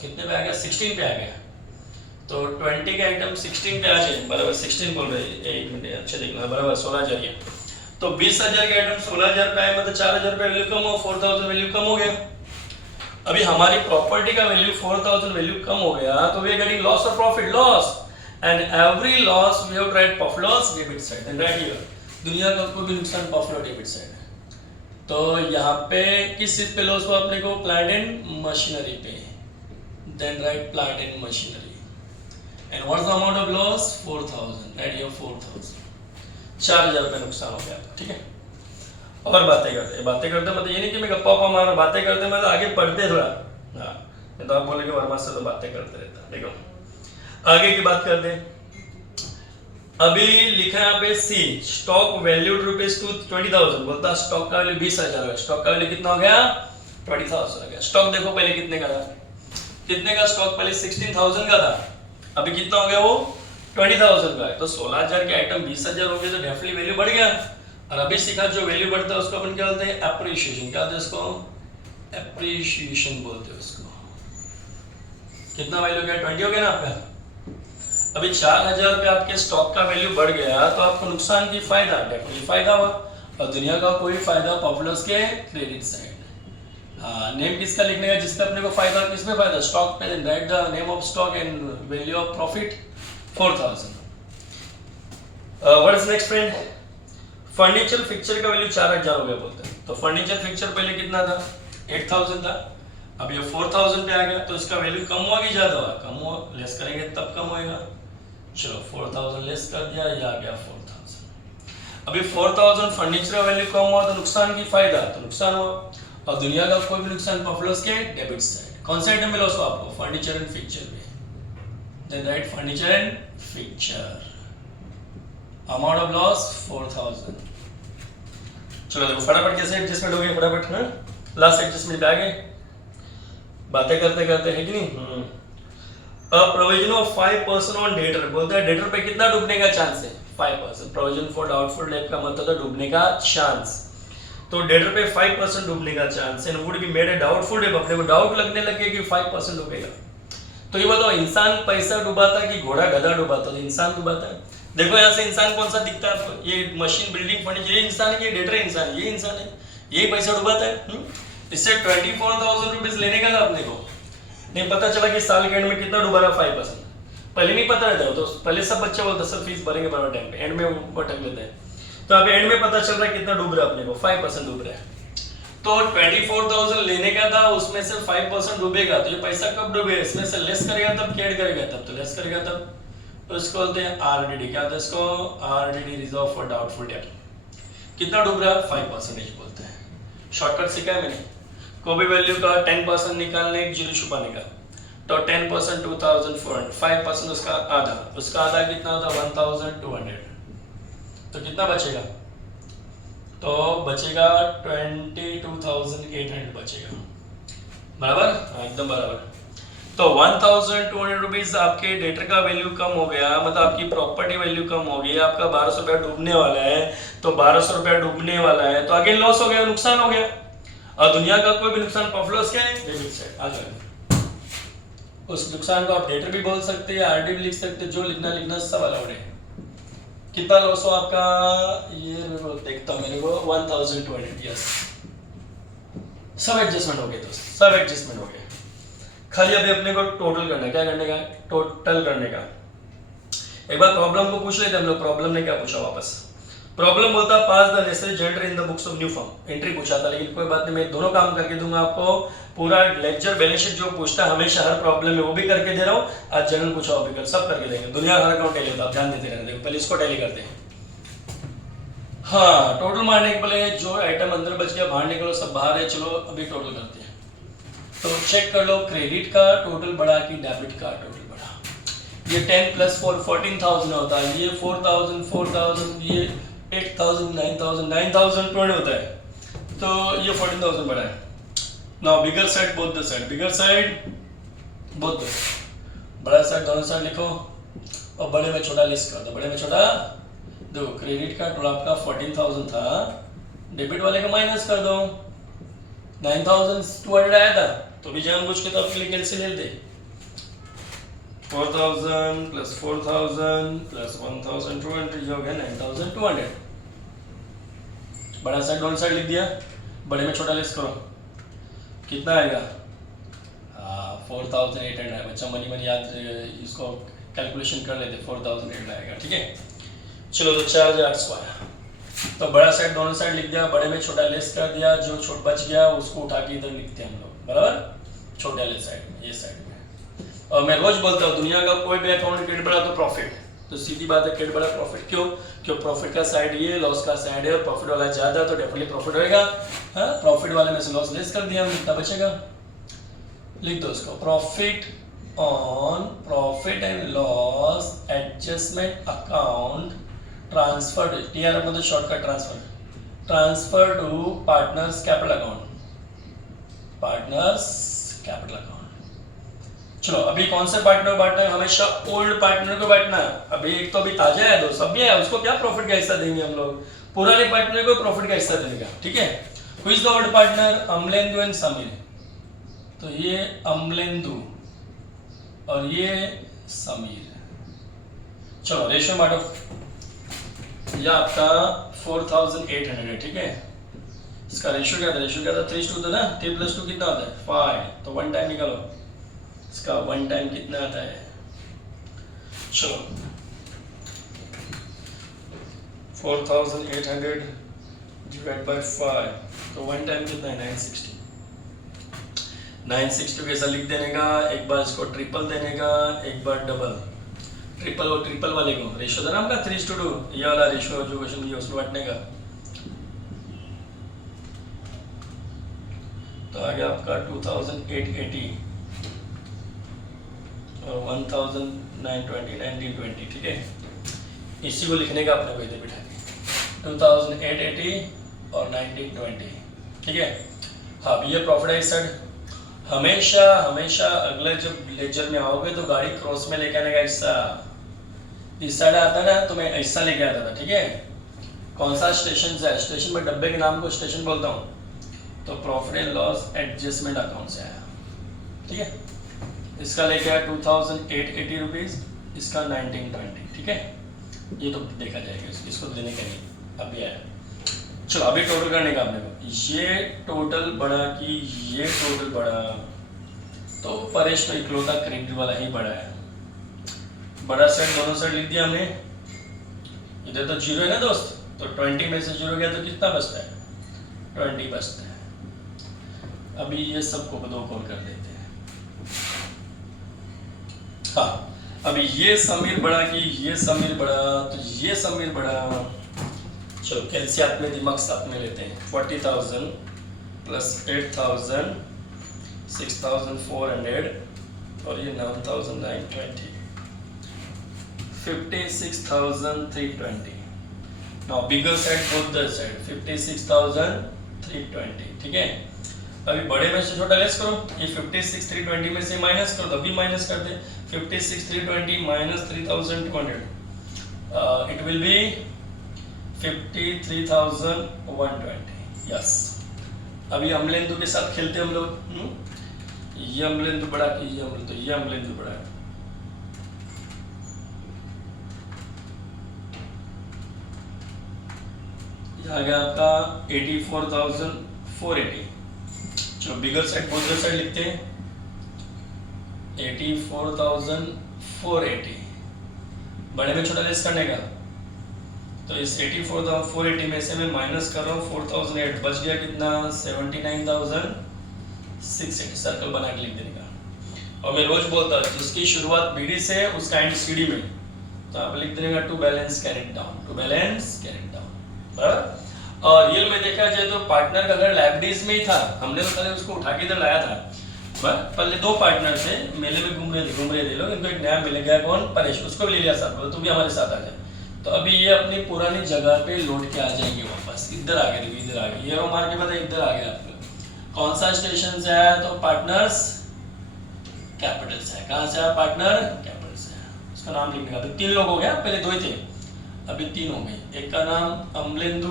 कितने पे आ गया? 16 पे आ गया। तो 20 के आइटम 16 पे आ जाए, बराबर 16 बोल रहे हैं, एक मिनट अच्छे देखना, बराबर 16,000 है। तो 20,000 के आइटम 16,000 पे आए, मतलब 4,000 रुपये वैल्यू कम हो, 4,000 वैल्यू कम हो गया। अभी हमारी प्रॉपर्टी का वैल्यू 4,000 वैल्यू कम हो गया, तो वी आर गेटिंग लॉस और profit? Loss, and every loss we have to write profit loss debit side, and write here दुनिया का कोई भी नुकसान प्रॉफिट और डेबिट साइड है। तो यहाँ पे किस चीज पे लॉस हुआ अपने को? प्लांट एंड मशीनरी पे, then write plant and machinery and what is the amount of loss? 4,000, write here 4,000, 4,000 रुपये नुकसान हो गया, ठीक है। और बातें करते मतलब ये नहीं कि मैं गप्पा मार बातें करते मतलब आगे पढ़ते थोड़ा, हाँ, तो आप बोलेंगे वर्मा से तो बातें करते रहता। देखो आगे की बात करते हैं। अभी लिखा है यहाँ पे सी, स्टॉक वैल्यूड रुपीज 20,000। बोलता स्टॉक का वैल्यू 20,000 है, स्टॉक का वैल्यू कितना हो गया? 20,000 हो गया। स्टॉक देखो पहले कितने का था, कितने का स्टॉक? पहले 16,000 का था, अभी कितना हो गया? वो 20,000 का है। तो 16,000 के आइटम 20,000 हो गए, तो डेफिनेटली वैल्यू बढ़ गया। और अभी सीखा जो वैल्यू बढ़ता है उसको अपन क्या बोलते हैं? एप्रिशिएशन। क्या बोलते हैं उसको? एप्रिशिएशन बोलते हैं उसको। कितना वैल्यू गया? 20 हो गया ना आपका। अभी 4,000 रुपये आपके स्टॉक का वैल्यू बढ़ गया, तो आपको नुकसान की फायदा? डेफिनेटली फायदा हुआ, और दुनिया का कोई फायदा प्रॉफिट लॉस के क्रेडिट साइड। हाँ, नेम किसका लिखने का जिसपे अपने को फायदा? किसमें फायदा? स्टॉक पे। Then write the name of stock and value of profit 4,000। What is next friend? Furniture fixture का वैल्यू 4,000 हो गया बोलते हैं। तो फर्नीचर फिक्चर पहले कितना था? 8,000 था, अब ये 4,000 पे आ गया, तो इसका वैल्यू कम हुआ कि ज्यादा हुआ? कम हुआ, लेस करेंगे तब कम होएगा। चलो 4,000 लेस कर दिया, ये आ गया 4,000। अभी 4,000 फर्नीचर का वैल्यू कम हुआ, तो नुकसान की फायदा? तो नुकसान हुआ, और दुनिया का कोई भी नुकसान प्रॉफिट लॉस के डेबिट साइड। कौन से आइटम में लॉस हुआ आपको? फर्नीचर एंड फिक्चर में। Then write furniture and fixture, amount of loss 4,000। चलो देखो फटाफट कैसे एडजस्टमेंट हो गया, फटाफट ना लास्ट एडजस्टमेंट पे आ गए, बातें करते करते है कि नहीं। Provision of 5% on debtor. बोलते हैं डेटर पे कितना डूबने का चांस है? 5%। प्रोविजन फॉर डाउटफुल डेट का मतलब है डूबने का चांस। तो डेटर पे 5% डूबने का चांस है, would be made a doubtful debt. अपने को डाउट लगने लगे कि 5% डूबेगा। तो ये बताओ इंसान पैसा डुबाता कि घोड़ा गधा डुबाता? तो इंसान डुबाता है। देखो यहाँ से इंसान कौन सा दिखता है आपको? ये मशीन बिल्डिंग फर्नीचर, ये इंसान है, ये डेटर इंसान, ये इंसान है, ये पैसा डुबाता है। इससे 24,000 रुपीज लेने का था अपने को, नहीं पता चला कि साल के एंड में कितना डूबा रहा? 5%। पहले नहीं पता रहता, तो पहले सब बच्चे बोलते सर फीस भरेंगे बराबर टाइम पे, एंड में भटक लेते हैं। तो अभी एंड में पता चल रहा है कितना डूब रहा है अपने को? 5% डूब रहा है। तो 24,000 लेने का था, उसमें से 5% डूबेगा, तो ये पैसा कब डूबेगा? इसमें से लेस करेगा तब, ऐड करेगा तब, तो लेस करेगा तब। तो इसको बोलते हैं आरडीडी। क्या होता है इसको? RDD, reserve for doubtful debt. कितना डूब रहा है? 5% बोलते हैं। शॉर्टकट सीखा है मैंने, कोई भी वैल्यू का 10% निकालने, एक जीरो छुपाने का। तो 10% 2,400, 5% उसका आधा कितना होता? 1,200। तो कितना बचेगा? तो बचेगा 22,800 बचेगा, बराबर? एकदम बराबर। तो 1,200 रुपीज आपके डेटर का वैल्यू कम हो गया, मतलब आपकी प्रॉपर्टी वैल्यू कम हो गई, आपका 1,200 रुपया डूबने वाला है। तो 1,200 रुपया डूबने वाला है, तो अगेन लॉस हो गया, नुकसान हो गया। और दुनिया का कोई भी नुकसान प्रॉफिट लॉस क्या है? Debit side. आ जाए उस नुकसान को आप डेटर भी बोल सकते हैं, आरडी भी लिख सकते हैं, जो लिखना सब अलाउड है। कितना लॉस हो आपका? ये मैं देखता हूँ, मेरे को 1,200। यस, सब एडजस्टमेंट हो गए दोस्त, सब एडजस्टमेंट हो गए। खाली अभी अपने को टोटल करना है। क्या करने का? टोटल करने का। एक बार प्रॉब्लम को पूछ लेते हम लोग, प्रॉब्लम ने क्या पूछा वापस। प्रॉब्लम बोलता pass the necessary journal in the books of new firm, entry पूछा था, लेकिन कोई बात नहीं, मैं दोनों काम करके दूंगा आपको। पूरा लेक्चर बैलेंस शीट जो पूछता है हमेशा हर प्रॉब्लम में वो भी करके दे रहा हूँ, आज जनरल पूछा वो भी कर, सब करके देंगे। दुनिया हर अकाउंट टैली होता है, आप ध्यान देते रहना। देखो पहले इसको टैली करते हैं। हाँ, टोटल मारने के पहले जो आइटम अंदर बच गया बाहर निकलो, सब बाहर है। चलो अभी टोटल करते हैं। तो चेक कर लो, क्रेडिट का टोटल बड़ा कि डेबिट का टोटल बड़ा। ये 10 + 4 14,000 होता है, ये 4,000 4,000, ये 8,000 9,000 9,020 होता है, तो ये 14,000 बड़ा है। Now bigger side both the side, bigger side both the, बड़ा साइड दोनों साइड लिखो और बड़े में छोटा लिस्ट कर दो। बड़े में छोटा देखो, क्रेडिट का टोटल आपका 14,000 था, डेबिट वाले का माइनस कर दो, 9,200 आया था, तो भी जानबूझ के तो आपके लिए कैसे ले दे। 4,000 + 4,000 + 1,200 जो हो गया 9,200। बड़ा साइड दोनों साइड लिख दिया, बड़े में छोटा लिस्ट करो, कितना आएगा? 4,800 है। बच्चा मनी मनी याद इसको कैलकुलेशन कर लेते, 4,800 आएगा। ठीक है, चलो तो 4,800 आया। तो बड़ा साइड दोनों साइड लिख दिया, बड़े में छोटा लेस कर दिया, जो छोट बच गया उसको उठा के इधर लिखते हैं हम लोग, बराबर, छोटे वाले साइड में, ये साइड में। और मैं रोज बोलता हूँ दुनिया का कोई भी अकाउंट क्रेडिट बड़ा तो प्रॉफिट, तो सीधी बात है क्रेडिट बड़ा प्रॉफिट। क्यों प्रॉफिट का साइड ये, लॉस का साइड है, और प्रॉफिट वाला ज्यादा तो डेफिनेटली प्रॉफिट होएगा। हाँ, प्रॉफिट वाले में से लॉस लेस कर दिया, कितना बचेगा लिख दो उसको, profit on profit and loss adjustment account transfer, TR मतलब shortcut transfer to partners capital account, partners capital account. चलो अभी कौन से पार्टनर को बांटना है? हमेशा ओल्ड पार्टनर को बांटना है। अभी एक तो अभी ताजा है, दोस्त अभी है, उसको क्या प्रॉफिट का हिस्सा देंगे हम लोग, पुराने पार्टनर को प्रॉफिट का हिस्सा देगा। ठीक है, who is the old partner? Amalendu and Sameer. तो ये अमलेंदु और ये समीर। चलो रेशियो बांटो, यह आपका 4,800 है। ठीक है, इसका रेशियो क्या था? 3:2 था ना, 3 + 2 कितना आता है? 5। तो 1 टाइम निकालो, इसका 1 टाइम कितना आता है? चलो 4,800 डिवाइड बाय 5, तो 1 टाइम कितना है? 960। 960 कैसा लिख देने का, एक बार इसको ट्रिपल देने का, एक बार डबल। ट्रिपल वाले को रेशियो था ना आपका 3:2, ये वाला रेशियो जो क्वेश्चन दिया उसमें बांटने का। तो आ गया आपका 2,880 और 1,920 1920। ठीक है, इसी को लिखने का आपने कोई बिठा दी, 2,880 और 1920। ठीक है, हाँ ये प्रॉफिट है इस साइड। हमेशा अगले जब लेक्चर में आओगे तो गाड़ी क्रॉस में लेके आने का हिस्सा, इस साइड आता ना तो मैं ऐसा लेके आता था। ठीक है, कौन सा स्टेशन से? स्टेशन में डब्बे के नाम को स्टेशन बोलता हूँ। तो profit and loss adjustment account से आया। ठीक है, इसका लेके आया 2,880 रुपीज, इसका 1920। ठीक है, ये तो देखा जाएगा, इसको देने का नहीं, अभी आया। चलो अभी टोटल करने का अपने को, ये टोटल बड़ा कि ये टोटल बड़ा, तो परेश तो इकलौता क्रेडिट वाला ही बड़ा है। बड़ा साइड दोनों साइड लिख दिया हमने, इधर तो 0 है ना दोस्त, तो 20 में से 0 गया तो कितना बचता है? 20 बचता है। अभी ये सबको 2 कॉल कर देते हैं। हाँ, अभी ये समीर बड़ा कि ये समीर बड़ा, तो ये समीर बड़ा। चलो कैलसियम में दिमाग साथ में लेते हैं, 40,000 + 8,000 6,400 और ये 9,920 56,320। Now bigger side both the side 56,320। ठीक है, अभी बड़े में से छोटा लेस करो, ये 56,320 में से माइनस कर दो, अभी माइनस कर दे, 56,320 - 3,200, इट विल बी 53,120। यस, अभी अमलेंदु के साथ खेलते हम लोग। ये अमलेंदु बड़ा कि ये अमलेंदु, तो ये अमलेंदु बड़ा है। आ गया आपका 84,480। चलो बिगर साइड बोथ साइड लिखते हैं, 84,480, बड़े में छोटा लेस करने का, तो इस 480 में से मैं माइनस कर रहा हूँ 4008, बच गया कितना 79,680, सर्कल बना के लिख देने का। और मैं रोज बोलता हूँ जिसकी शुरुआत बीडी से है उसका एंड सीडी में, तो आप लिख देगा to balance carried down, to balance carried down, बराबर। और रियल में देखा जाए तो पार्टनर का अगर लाइब्रेरीज में ही था, हमने तो पहले उसको उठा के इधर लाया था, पहले दो पार्टनर थे, मेले में घूम रहे थे लोग, इनको एक नया मिल गया कौन, परेश, उसको भी ले लिया साथ, बोलो तुम भी हमारे साथ आ जाए। तो अभी ये अपनी पुरानी जगह पे लौट के आ जाएंगे वापस, इधर आ गए, इधर आ गए, ये मार के बाद इधर आ गया आपको। कौन सा स्टेशन से आया, तो पार्टनर्स कैपिटल से आया। कहाँ से आया, पार्टनर कैपिटल से आया, उसका नाम लिखने का। तो 3 लोग हो गया, पहले 2 ही थे, अभी 3 हो गए। एक का नाम अमलेंदु,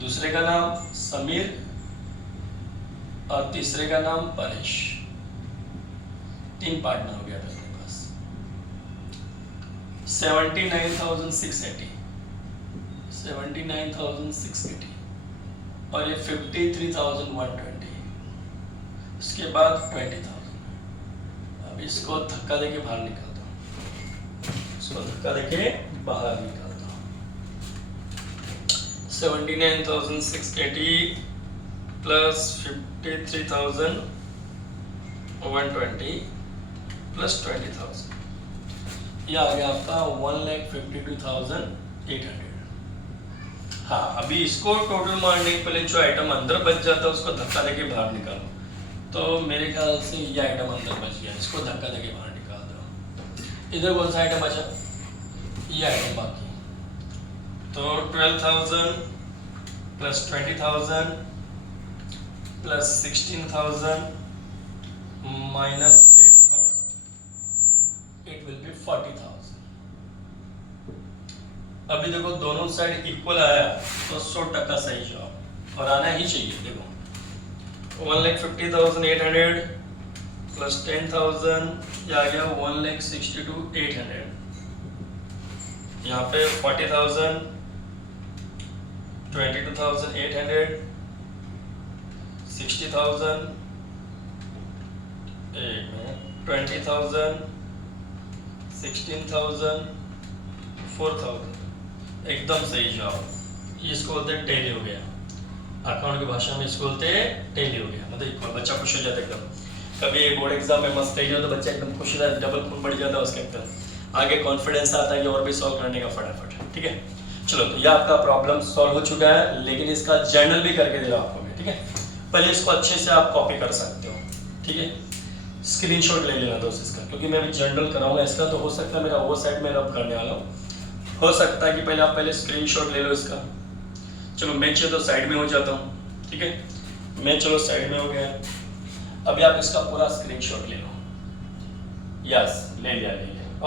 दूसरे का नाम समीर और तीसरे का नाम परेश। 3 पार्टनर हो गया अपने पास। 79,680 और ये 53,120, इसके बाद 20,000। अब इसको धक्का देके बाहर निकालता हूँ, इसको धक्का देके बाहर निकालता हूँ। 79,680 प्लस 53,120 प्लस 20,000, ये आ गया आपका 1,52,800। हाँ, अभी इसको टोटल मारने के पहले जो आइटम अंदर बच जाता है उसको धक्का देके बाहर निकालो। तो मेरे ख्याल से ये आइटम अंदर बच गया, इसको धक्का देके बाहर निकाल दो। इधर कौन सा आइटम बचा, ये आइटम बाकी। तो 12,000 plus 20,000 plus 16,000 minus 8,000, it will be 40,000। अभी देखो दोनों साइड इक्वल आया तो 100% सही जवाब, और आना ही चाहिए। देखो 1,50,800 प्लस 10,000, ये आ गया 1,62,800। यहाँ पे 40,000, 22,800, 60,000, 20,000, 16,000, 4,000, एकदम सही जवाब। इसको बोलते हैं टेली हो गया, अकाउंट की भाषा में इसको बोलते हैं टेली हो गया, मतलब इक्वल। बच्चा खुश हो जाता है एकदम। कभी बोर्ड एग्जाम में मस्त टेली हो तो बच्चा एकदम खुश हो जाता है, डबल खून बढ़ जाता है उसके अंदर, आगे कॉन्फिडेंस आता है कि और भी सॉल्व करने का फटाफट। ठीक है, चलो तो ये आपका प्रॉब्लम सॉल्व हो चुका है, लेकिन इसका जर्नल भी करके दे रहा हूँ आपको। ठीक है, पहले इसको अच्छे से आप कॉपी कर सकते हो। ठीक है, स्क्रीनशॉट ले लेना दोस्त इसका, क्योंकि मैं अभी जर्नल कराऊंगा इसका, तो हो सकता है मेरा ओवर साइड में रब करने वाला हूँ, हो सकता है कि पहले आप स्क्रीनशॉट ले लो इसका। चलो मैं चलो साइड में हो जाता हूँ। ठीक है, मैं चलो साइड में हो गया। अभी आप इसका पूरा स्क्रीनशॉट ले लो। यस, ले लिया।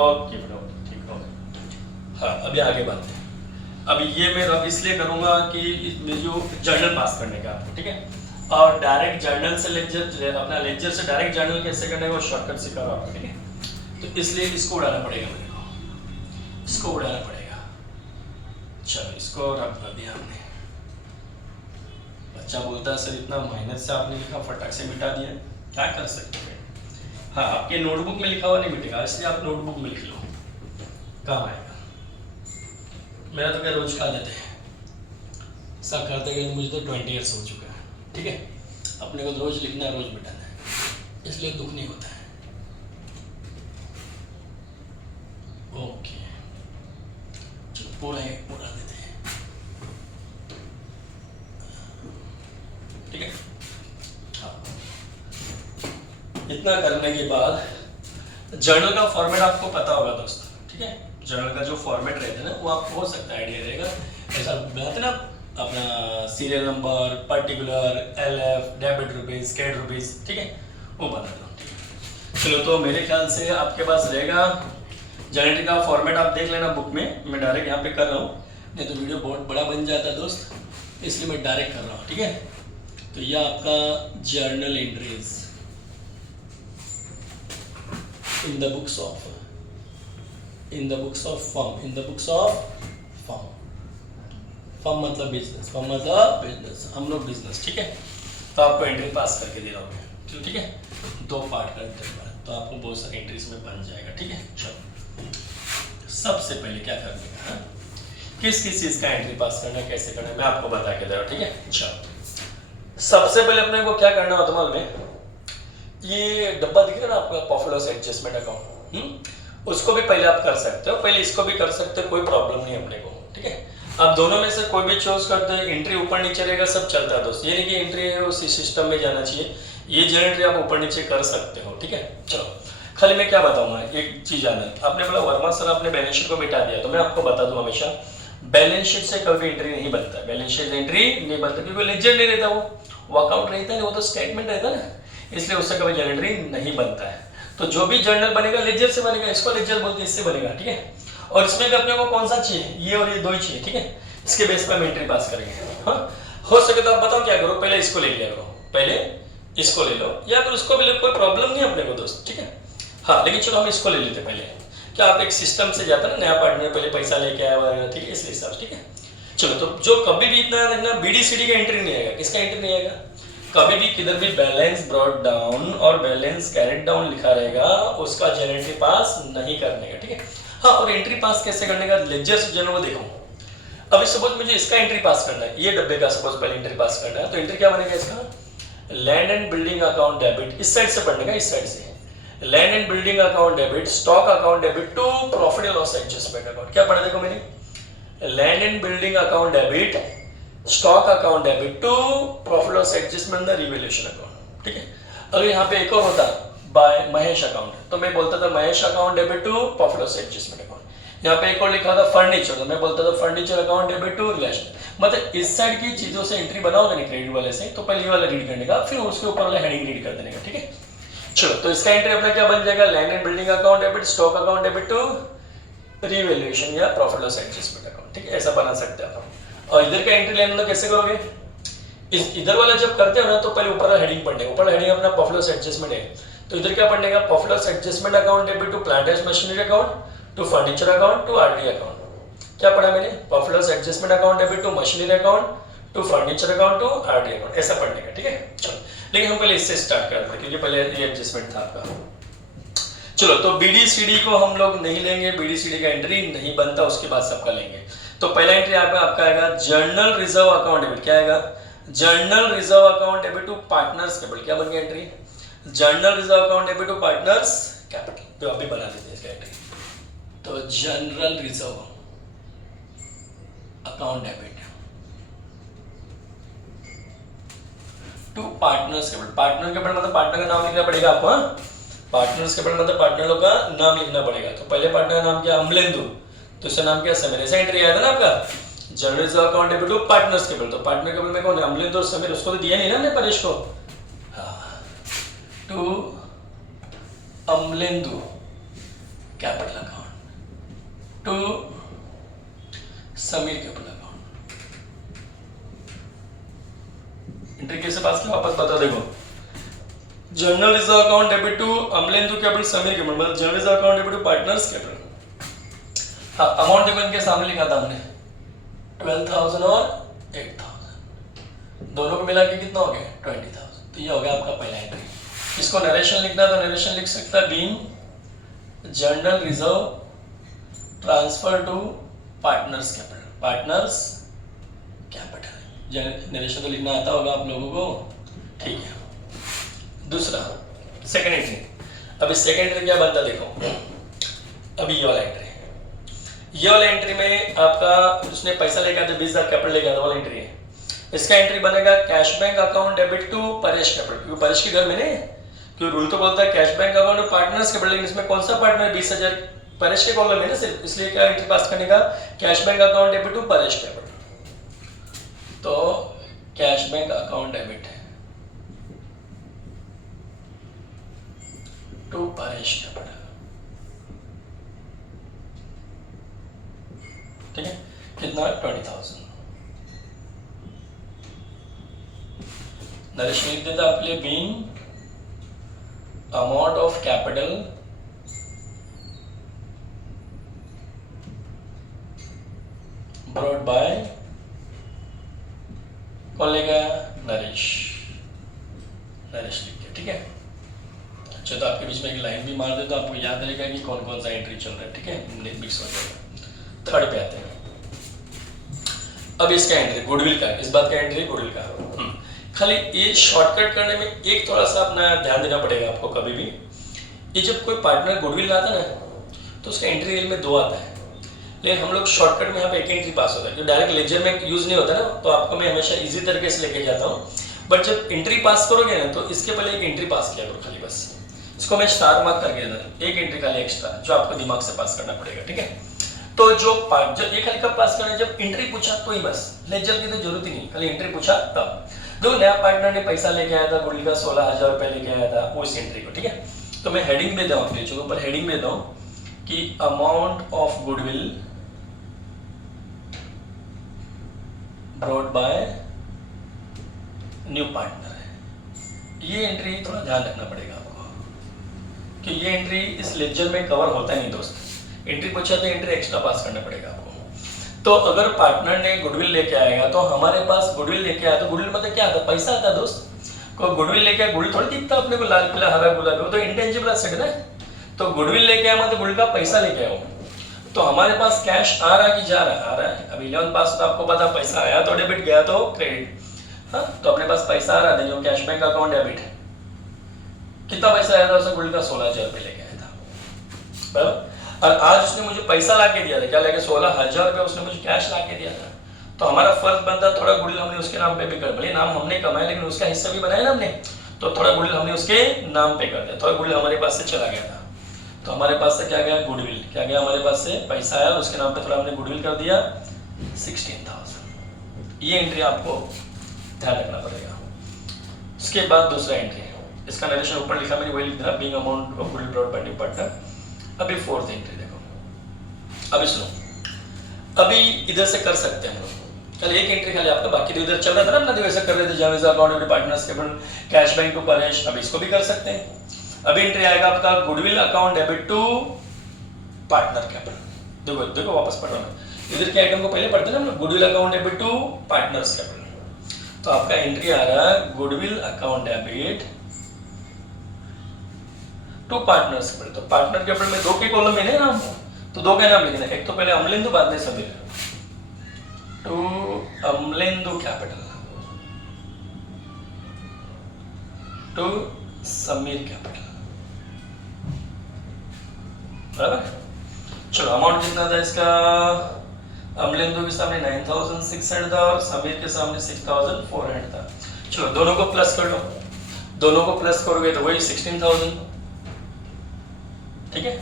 ओके बेटा, ठीक हो। हाँ, अभी आगे बढ़ते हैं। अभी ये मैं रब इसलिए करूँगा कि इसमें जो जर्नल पास करने का आपको, ठीक है, और डायरेक्ट जर्नल से लेक्चर, अपना लेक्चर से डायरेक्ट जर्नल कैसे करने का वो शॉर्टकट सिखा रहा हूँ आपको। ठीक है, तो इसलिए इसको उड़ाना पड़ेगा मेरे को, इसको उड़ाना पड़ेगा। चलो इसको रब कर दिया हमने। बच्चा बोलता है सर इतना मेहनत से आपने लिखा, फटाक से मिटा दिया, क्या कर सकते हैं। हाँ, आपके नोटबुक में लिखा हुआ नहीं मिटेगा, इसलिए आप नोटबुक में लिख लो, काम आएगा। मेरा तो क्या रोज का आदत है, सब करते गए मुझे तो 20 ईयर्स हो चुका है। ठीक है, अपने को रोज लिखना है, रोज मिटाना है, इसलिए दुख नहीं होता है। ओके, चलो पूरा देते हैं। ठीक है, हाँ, इतना करने के बाद जर्नल का फॉर्मेट आपको पता होगा दोस्तों। ठीक है, जर्नल का जो फॉर्मेट रहता है ना, वो आपको हो सकता है आइडिया रहेगा। ऐसा बनाते ना अपना serial number, particular, LF, debit rupees, credit rupees, ठीक है, वो बना दो। ठीक है, चलो तो मेरे ख्याल से आपके पास रहेगा जर्नल का फॉर्मेट, आप देख लेना बुक में, मैं डायरेक्ट यहाँ पे कर रहा हूँ, नहीं तो वीडियो बहुत बड़ा बन जाता है दोस्त, इसलिए मैं डायरेक्ट कर रहा हूँ। ठीक है, तो ये आपका journal entries in the books of firm, firm मतलब बिजनेस, हम लोग बिजनेस। ठीक है, तो आपको एंट्री पास करके दे रहा हूँ। ठीक है, 2 पार्ट करते हैं तो आपको बहुत सारी एंट्रीज में बन जाएगा। ठीक है, चलो सबसे पहले क्या करने का है, किस किस चीज का एंट्री पास करना है, कैसे करना है, मैं आपको बता के दे रहा हूँ, ठीक है। चलो सबसे पहले अपने को क्या करना होता है मालूम है, ये डब्बा दिख रहा है ना आपका, प्रॉफिट लॉस एडजस्टमेंट अकाउंट, उसको भी पहले आप कर सकते हो, पहले इसको भी कर सकते हो, कोई प्रॉब्लम नहीं अपने को, ठीक है। आप दोनों में से कोई भी चूज करते हैं, एंट्री ऊपर नीचे रहेगा, सब चलता है दोस्त, ये नहीं कि एंट्री है उसी सिस्टम में जाना चाहिए, ये जो एंट्री आप ऊपर नीचे कर सकते हो, ठीक है। चलो खाली मैं क्या बताऊंगा, एक चीज आना, आपने बोला वर्मा सर आपने बैलेंस शीट को मिटा दिया, तो मैं आपको बता दूं हमेशा बैलेंस शीट से कभी एंट्री नहीं बनता है, बैलेंस शीट एंट्री नहीं बनता, क्योंकि लेजर नहीं रहता, वो अकाउंट रहता है, वो तो स्टेटमेंट रहता है ना, इसलिए उससे कभी जर्नल एंट्री नहीं बनता है। तो जो भी जर्नल बनेगा लेजर से बनेगा, इसको लेजर बोलते हैं, इससे बनेगा, ठीक है। और इसमें भी अपने को कौन सा चाहिए, ये और ये दो ही चाहिए, ठीक है। इसके बेस पर हम एंट्री पास करेंगे। हाँ हो सके तो आप बताओ क्या करो, पहले इसको ले लिया करो, पहले इसको ले लो, या फिर उसको भी ले, कोई प्रॉब्लम नहीं अपने को दोस्त, ठीक है। हाँ लेकिन चलो हम इसको ले लेते पहले, क्या आप एक सिस्टम से जाता ना, नया पार्टनर पहले पैसा लेके आया हुआ, ठीक है, इसलिए हिसाब से, ठीक है। चलो तो जो कभी भी इतना देखना बीडीसीडी का एंट्री नहीं आएगा, किसका एंट्री नहीं आएगा, कभी भी किधर भी बैलेंस ब्रॉट डाउन और बैलेंस कैरेट डाउन लिखा रहेगा, उसका एंट्री पास नहीं करने का, ठीक है। हाँ और एंट्री पास कैसे करने का, लेजर से जो वो देखो, अभी सपोज मुझे इसका एंट्री पास करना है, ये डब्बे का सपोज पहले एंट्री पास करना है, तो एंट्री क्या बनेगा इसका, land and building account debit, इस साइड से पढ़ने का, इस साइड से land and building account debit, stock account debit to profit and loss adjustment account, क्या पढ़ा देखो मैंने, land and building account debit, stock account debit to profit loss adjustment the revaluation account, ठीक है। अगर यहाँ पे एक और होता बाय महेश अकाउंट, तो मैं बोलता था Mahesh account debit to profit loss adjustment account, यहाँ पे एक और लिखा था फर्नीचर, तो मैं बोलता था furniture account debit to relation, मतलब इस साइड की चीजों से एंट्री बनाओगे नहीं क्रेडिट वाले से, तो पहले ये वाला रीड करने का, फिर उसके ऊपर वाला हेडिंग रीड कर देने का, ठीक है। चलो तो इसका एंट्री अपना क्या बन जाएगा, land and building account debit, stock account debit to revaluation या प्रॉफिट लॉस एडजस्टमेंट अकाउंट, ठीक है, ऐसा बना सकते हैं आप। और इधर का एंट्री लेना तो कैसे करोगे, इधर वाला जब करते हो ना, तो पहले ऊपर हेडिंग पढ़ने, ऊपर हेडिंग अपना प्रॉफिट लॉस एडजस्टमेंट है, तो इधर क्या पढ़ने का, profit loss adjustment account debit to plant and machinery account to furniture account to RD account, क्या पढ़ा मैंने, profit loss adjustment account debit to machinery account to furniture account to RD account, ऐसा पढ़ने का, ठीक है। चलो लेकिन हम पहले इससे स्टार्ट करते हैं, क्योंकि पहले ये एडजस्टमेंट था आपका। चलो तो बीडीसीडी को हम लोग नहीं लेंगे, बीडीसीडी का एंट्री नहीं बनता, उसके बाद सबका लेंगे। तो पहला एंट्री आपका आएगा जर्नल रिजर्व अकाउंट डेबिट, क्या आएगा, journal reserve account debit to partners capital, क्या बन गया entry, journal reserve account debit to partners capital, तो अभी बना देते हैं इसका एंट्री। तो general reserve account debit to partners capital, partner capital मतलब पार्टनर का नाम लिखना पड़ेगा आपको, हाँ पार्टनर्स कैपिटल मतलब पार्टनर लोग का नाम लिखना पड़ेगा। तो पहले पार्टनर का नाम क्या, अमलेंदु, तो इसका नाम क्या, समीर, ऐसा एंट्री आया था ना आपका, general reserve account debit to partners capital, तो पार्टनर कैपिटल में कौन है, अमलेंदु और समीर, उसको तो दिया नहीं ना हमने परेश को, to Amalendu capital account to Sameer capital account, entry कैसे पास की वापस बता, देखो general reserve account debit to Amalendu capital Sameer capital, मतलब general reserve account debit to partners capital. हाँ अमाउंट देखो इनके सामने लिखा था हमने 12,000 और 8,000, दोनों को मिला के कितना हो गया 20,000, तो ये हो गया आपका पहला एंट्री। इसको नरेशन लिखना है तो नरेशन लिख सकता है being general reserve transfer to partners capital, partners capital, narration तो लिखना आता होगा आप लोगों को, ठीक है। दूसरा सेकंड एंट्री, अभी सेकंड एंट्री क्या बनता देखो, अभी ये वाला एंट्री, ये वाला एंट्री में आपका उसने पैसा लेकर था 20,000 कैपिटल लेकर, वाला एंट्री है, इसका एंट्री बनेगा cash bank account debit to Paresh capital, क्योंकि परेश के घर में नहीं, क्योंकि रूल तो बोलता है cash bank account partners capital, लेकिन इसमें कौन सा पार्टनर 20,000 परेश के कॉलम में ना सिर्फ, इसलिए क्या एंट्री पास करने का, cash bank account debit to Paresh capital, तो cash bank account debit to Paresh capital, ठीक है, कितना 20,000, नरेश लिख देता आपके लिए being amount of capital brought by, कौन लेगा, नरेश, नरेश लिख दिया, ठीक है। अच्छा तो आपके बीच में एक लाइन भी मार दे तो आपको याद रहेगा कि कौन कौन सा एंट्री चल रहा है, ठीक है, मिक्स हो जाएगा। थर्ड पे आते हैं, अब इसका एंट्री गुडविल का, इस बात का एंट्री गुडविल का। खाली ये शॉर्टकट करने में एक थोड़ा सा अपना ध्यान देना पड़ेगा आपको कभी भी। ये जब कोई पार्टनर गुडविल लाता है ना तो उसका एंट्री रील में 2 आता है, लेकिन हम लोग शॉर्टकट में यहाँ पे एक एंट्री पास होता है जो डायरेक्ट लेजर में यूज नहीं होता ना, तो आपको मैं हमेशा इजी तरीके से लेके जाता हूँ। बट जब एंट्री पास करोगे ना तो इसके पहले एक एंट्री पास किया करो खाली, बस इसको मैं स्टार मार्क करके देता, एक एंट्री खाली एक्स्ट्रा जो आपको दिमाग से पास करना पड़ेगा, ठीक है। तो जो ये खाली कब पास करना है, जब एंट्री पूछा तो ही बस, लेजर की तो जरूरत ही नहीं, खाली एंट्री पूछा तब। जो नया पार्टनर ने पैसा लेके आया था गुडविल का 16,000 रुपए लेके आया था, वो इस एंट्री को, ठीक है। तो मैं हेडिंग देता हूँ पेज के ऊपर, हेडिंग देता हूँ कि amount of goodwill brought by new partner है। ये एंट्री थोड़ा ध्यान रखना पड़ेगा आपको कि ये एंट्री इस लेजर में कवर होता है नहीं दोस्त। एंट्री पूछा तो एंट्री एक्स्ट्रा पास करना पड़ेगा आपको। तो अगर पार्टनर ने गुडविल लेके आएगा तो हमारे पास गुडविल लेके आया, तो गुडविल मतलब क्या आता है, पैसा आता है दोस्त। कोई गुडविल लेके आया, गुडविल थोड़ी दिखता अपने को लाल पीला हरा गुलाबी, वो तो इंटेंजिबल एसेट है ना। तो गुडविल लेके आया मतलब गुडविल का पैसा लेके आओ। तो हमारे पास कैश आ रहा है कि जा रहा है, आ रहा है। अब 11 पास तो आपको पता, पैसा आया तो डेबिट, गया तो क्रेडिट। हाँ, तो अपने पास पैसा आ रहा है, जो कैश बैंक अकाउंट डेबिट है। कितना पैसा आया था उसने, गुडविल का 16,000 रुपए लेके आया था, बराबर। और आज उसने मुझे पैसा ला के दिया था, क्या लेके 16,000 रुपए उसने मुझे कैश ला के दिया था। तो हमारा फर्ज बनता थोड़ा गुडविल हमने उसके नाम पे भी कर, भले नाम हमने कमाया लेकिन उसका हिस्सा भी बनाया ना हमने, तो थोड़ा गुडविल हमने उसके नाम पे कर दिया, थोड़ा गुडविल हमारे पास से चला गया था। तो हमारे पास से क्या गया, गुडविल क्या गया, हमारे पास से पैसा आया, उसके नाम पे थोड़ा हमने गुडविल कर दिया 16,000। ये एंट्री आपको ध्यान रखना पड़ेगा। उसके बाद दूसरा एंट्री, इसका नरेशन ऊपर लिखा मैंने वही लिख दिया, being amount of goodwill brought by new partner. अभी फोर्थ एंट्री देखो, अभी सुनो, अभी इधर से कर सकते हैं हम लोग। कल एक एंट्री खाली आपका, बाकी उधर चल रहा था ना, वैसा कर रहे थे Javed account of partners cable cash bank to Paresh. अब इसको भी कर सकते हैं। अभी एंट्री आएगा आपका goodwill account debit to partner capital. देखो देखो वापस पढ़ रहा हूं, इधर के आइटम को पहले पढ़ते ना हम, goodwill account debit to partners capital. तो आपका एंट्री आ रहा है goodwill account debit to partners capital. तो पार्टनर कैपिटल में 2 के कॉलम में है नाम, तो 2 का नाम लिखना, एक तो पहले अमलेंदु बाद में Sameer, to Amalendu capital to Sameer capital, बराबर। चलो अमाउंट कितना था इसका, अमलेंदु के सामने 9,600 था और समीर के सामने 6,400 था। चलो दोनों को प्लस कर लो, दोनों को प्लस करोगे तो वही 16,000, ठीक है।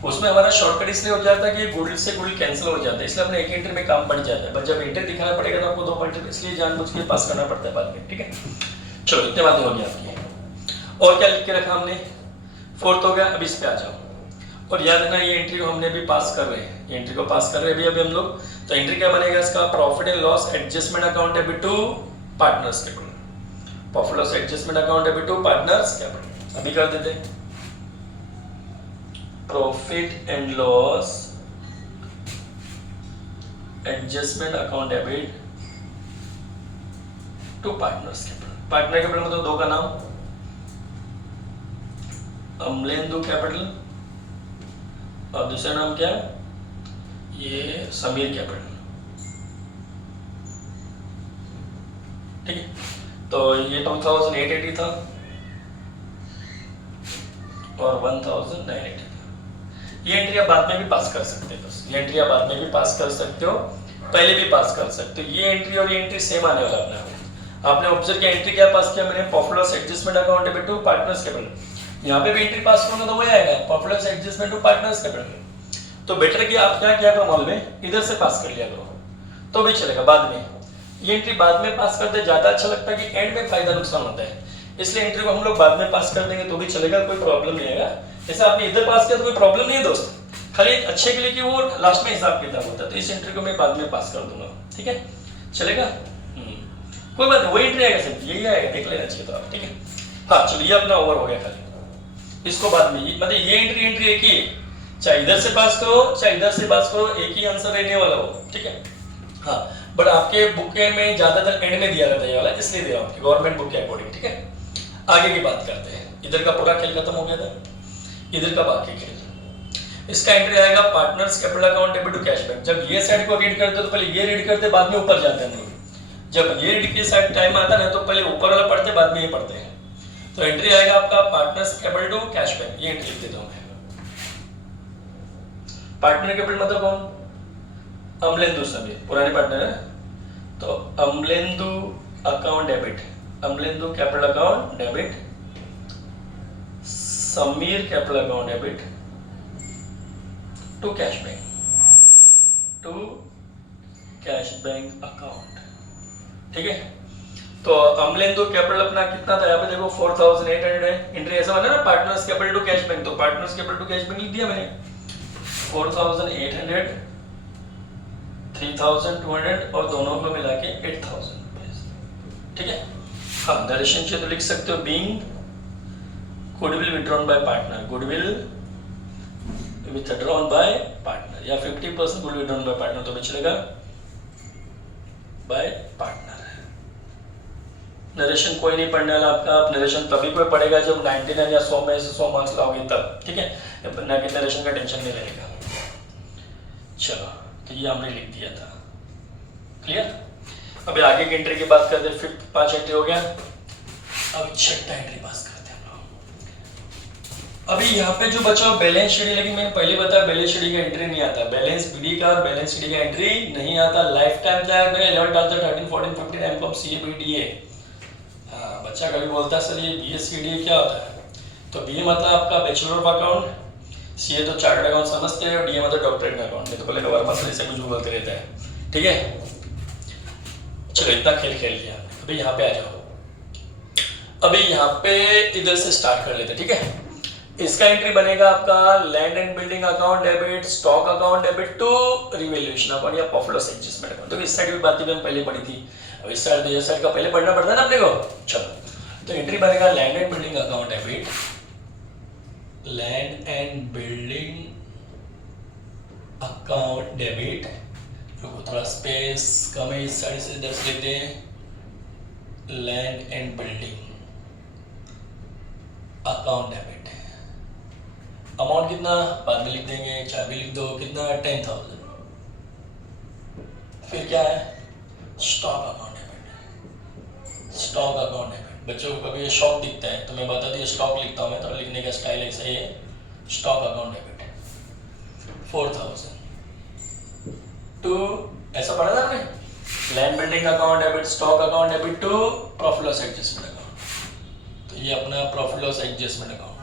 उसमें हमारा शॉर्टकट इसलिए हो जाता है कि गुडविल से गुडविल कैंसिल हो जाता है, इसलिए अपने एक एंट्री में काम बढ़ जाता है। बट जब एंट्री दिखाना पड़ेगा तो आपको 2 पॉइंट इसलिए जानबूझ के पास करना पड़ता है बाद में, ठीक है। चलो इतने बातें हो गई आपकी। और क्या लिख के रखा हमने, फोर्थ हो गया। अब इस पे आ जाओ और याद रखना ये एंट्री को हमने भी पास कर रहे हैं, ये एंट्री को पास कर रहे हैं अभी हम लोग। तो एंट्री क्या बनेगा इसका, profit and loss adjustment account debit to partners capital, profit loss adjustment account debit to partners capital. अभी कर देते हैं profit and loss adjustment account debit to partners capital. Partner capital मतलब 2 का नाम, अमलेंदु कैपिटल और दूसरा नाम क्या, ये समीर कैपिटल, ठीक है। तो ये 2,880 था और 1,980 था। ये एंट्री आप बाद में भी पास कर सकते हो, ये एंट्री आप बाद में भी पास कर सकते हो, पहले भी पास कर सकते हो। ये एंट्री और ये एंट्री सेम आने वाला है। आपने ऑब्जर्व किया एंट्री क्या पास किया मैंने, profit loss adjustment account debit to partners capital. यहाँ पे भी एंट्री पास करूंगा तो वही आएगा, profit loss adjustment to partners capital. तो बेटर कि आप क्या किया करो मालूम है, इधर से पास कर लिया करो तो भी चलेगा। बाद में ये एंट्री बाद में पास करते ज्यादा अच्छा लगता है कि एंड में फायदा नुकसान होता है, इसलिए एंट्री को हम लोग बाद में पास कर देंगे तो भी चलेगा, कोई प्रॉब्लम नहीं आएगा। जैसे आपने इधर पास किया तो कोई प्रॉब्लम नहीं है दोस्त, खाली अच्छे के लिए कि वो लास्ट में हिसाब किताब होता है। तो इस एंट्री को मैं बाद में पास कर दूंगा, ठीक है, चलेगा। कोई बात नहीं, वही एंट्री आएगा सर, यही आएगा, देख लेना चाहिए तो आप, ठीक है। हाँ चलो ये अपना ओवर हो गया खाली, इसको बाद में मतलब ये एंट्री एक ही है, चाहे इधर से पास करो चाहे इधर से पास करो, एक ही आंसर रहने वाला हो, ठीक है। हाँ बट आपके बुक में ज्यादातर एंड में दिया रहता है ये वाला, इसलिए दिया आपकी गवर्नमेंट बुक के अकॉर्डिंग, ठीक है। आगे की बात करते हैं, इधर का पूरा खेल खत्म हो गया था, इधर का बाकी खेल। इसका एंट्री आएगा partners capital account debit to cash bank. जब ये साइड को रीड करते तो पहले ये रीड करते, बाद में ऊपर जाते नहीं। जब ये रीड की साइड टाइम आता है तो पहले ऊपर वाला पढ़ते, बाद में ये पढ़ते हैं। तो एंट्री आएगा आपका partners capital to cash bank, ये एंट्री लिख देता हूं मैं। पार्टनर कैपिटल मतलब कौन? अमलेंदु समीर, पुराने पार्टनर है। तो Amalendu account debit, Amalendu capital account debit, Sameer capital account debit to cash bank, to cash bank account. ठीक है, तो अमलेंदु कैपिटल अपना कितना था यहाँ पे देखो 4800 है। एंट्री ऐसा बना ना partners capital to cash bank, तो partners capital to cash bank लिख दिया मैंने 4800, 3200 और दोनों को मिला के 8000 रुपए। ठीक है, हाँ नरेशन से तो लिख सकते हो being goodwill withdrawn bye partner, goodwill withdrawn bye partner, या 50% गुडविल विथड्रॉन बाय पार्टनर, तो चलेगा बाय पार्टनर। नरेशन कोई नहीं पढ़ने वाला आपका, आप नरेशन तभी कोई पढ़ेगा जब 99 या 100 में से 100 मार्क्स लाओगे तब। ठीक है, ना कि नरेशन का टेंशन नहीं रहेगा। चलो, तो ये हमने लिख दिया था, क्लियर। अभी आगे की एंट्री की बात करते हैं। फिफ्थ 5 एंट्री हो गया, अब छठा एंट्री पास करते हैं हम लोग। अभी यहाँ पे जो बचा बैलेंस शीट, लेकिन मैंने पहले बताया बैलेंस शीट का एंट्री नहीं आता, बैलेंस बीडी का और बैलेंस शीट का एंट्री नहीं आता। लाइफ टाइम क्या है, मैंने 11 डालता 13 14 15 एमकॉम सीए बीडीए। हाँ, बच्चा कभी बोलता है सर ये बीएससीडीए क्या होता है, तो बीए मतलब आपका बैचलर ऑफ अकाउंट, सीए तो चार्टर्ड अकाउंट समझते हैं, और डीए मतलब डॉक्टरेट अकाउंट। नहीं तो पहले कबार मसले से कुछ बोलते रहता है। ठीक है, चलो इतना खेल खेल लिया। अभी यहाँ पे आ जाओ। अभी यहाँ पे इधर से स्टार्ट कर लेते हैं। ठीक है, इसका एंट्री बनेगा आपका land and building account debit, stock account debit to revaluation account या प्रॉफिट लॉस एडजस्टमेंट अकाउंट। तो इस साइड की बात हम पहले पढ़ी थी, अब इस साइड ये साइड का पहले पढ़ना पड़ता है ना अपने को। चलो, तो एंट्री बनेगा land and building account debit, land and building account debit, थोड़ा स्पेस कम है इस साइड से, 10 लेते हैं। Land and building account debit, amount कितना बाद में लिख देंगे, चाबी लिख दो, कितना 10,000। फिर क्या है, stock account debit, stock account debit. बच्चों को कभी ये शॉक दिखता है तो मैं बता दिया स्टॉक लिखता हूँ मैं, तो लिखने का स्टाइल ऐसा ही है। स्टॉक अकाउंट डेबिट 4000 टू, ऐसा पढ़ा था आपने, land building account debit, stock account debit to profit loss adjustment account. तो ये अपना profit loss adjustment account.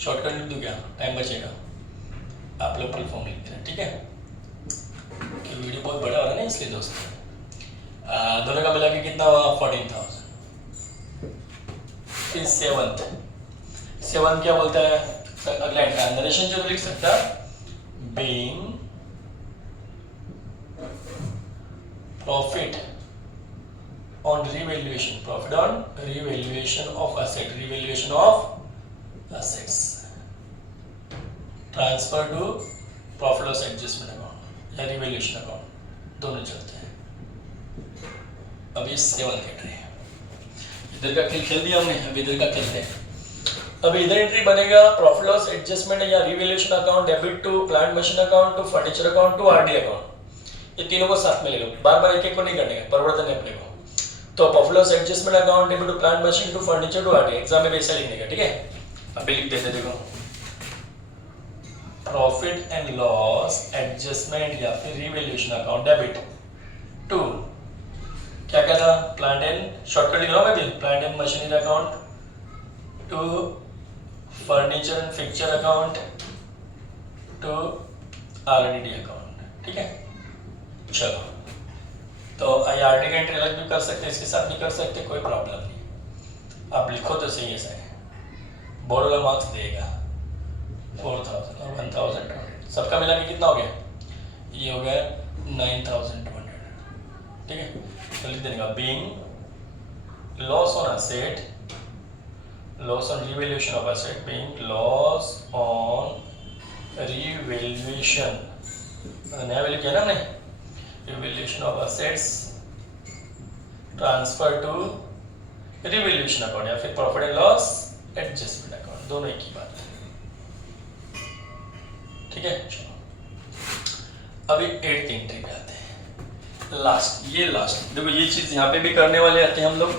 Shortcut लिख दूँ क्या, टाइम बचेगा, आप लोग फुल फॉर्म लिख देना। ठीक है, कि वीडियो बहुत बड़ा हो रहा है ना इसलिए दोस्तों। दोनों का मिला के कितना हुआ 14,000। फिर सेवन क्या बोलता है, अगला नरेशन जो लिख सकता, being profit on revaluation, profit on revaluation of asset, revaluation of assets transfer to profit loss adjustment account या रिवैल्यूएशन अकाउंट, दोनों चलते हैं। अभी 7 एंट्री है, इधर का खेल खेल दिया हमने, अभी इधर का खेलते हैं। अभी इधर एंट्री बनेगा प्रॉफिट लॉस एडजस्टमेंट या revaluation account debit to plant machine account to furniture account to RD account. ये तीनों को साथ में ले लो, बार बार एक एक को नहीं करने का, परिवर्तन है अपने को। तो profit loss adjustment account debit to plant machine to furniture to RD, exam में वैसा लिखने का। ठीक है, अभी लिख देते, देखो प्रॉफिट एंड लॉस एडजस्टमेंट या फिर रिवैल्यूएशन अकाउंट डेबिट टू क्या क्या था, प्लांट एंड, शॉर्टकट लिख रहा हूं मैं, plant and machinery account to furniture and fixture account to RD account. ठीक है, चलो, तो आरडी का एंट्री अलग भी कर सकते हैं, इसके साथ भी कर सकते, कोई प्रॉब्लम नहीं। आप लिखो तो सही है, सही बोर्ड वाला मार्क्स देगा 4000 और 1200, सबका मिला के कितना हो गया, ये हो गया 9200। ठीक है, तो लिख देने का being loss on asset, loss on revaluation of asset, being loss on revaluation, नया वैल्यू किया ना हमने, revaluation of assets transfer to revaluation account या फिर profit and loss adjustment account, दोनों एक ही बात है। ठीक है। अभी 8th एंट्री पे आते हैं, लास्ट। ये लास्ट देखो, ये चीज यहाँ पे भी करने वाले आते हैं हम लोग,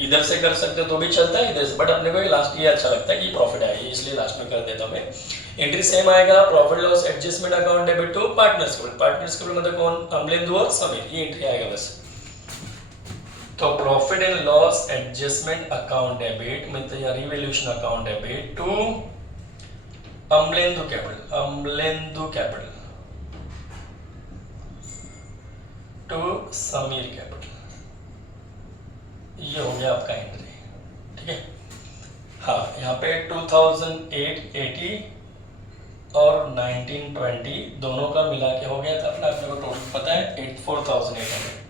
इधर से कर सकते तो भी चलता है, इधर से, बट अपने को ये लास्ट ये अच्छा लगता है कि प्रॉफिट आए, इसलिए लास्ट में कर देता हूँ मैं। एंट्री सेम आएगा, profit loss adjustment account debit to partners केवल। पार्टनर्स केवल मतलब कौन, अमलेंदु और समीर, ये एंट्री आएगा बस। तो profit and loss adjustment account debit मतलब या revaluation account debit to Amalendu capital, Amalendu capital to Sameer capital, ये हो गया आपका एंट्री, ठीक है। हाँ, यहाँ पे 2008-80 और 1920 दोनों का मिला के हो गया था अपना, अपने को टोटल पता है 84,800।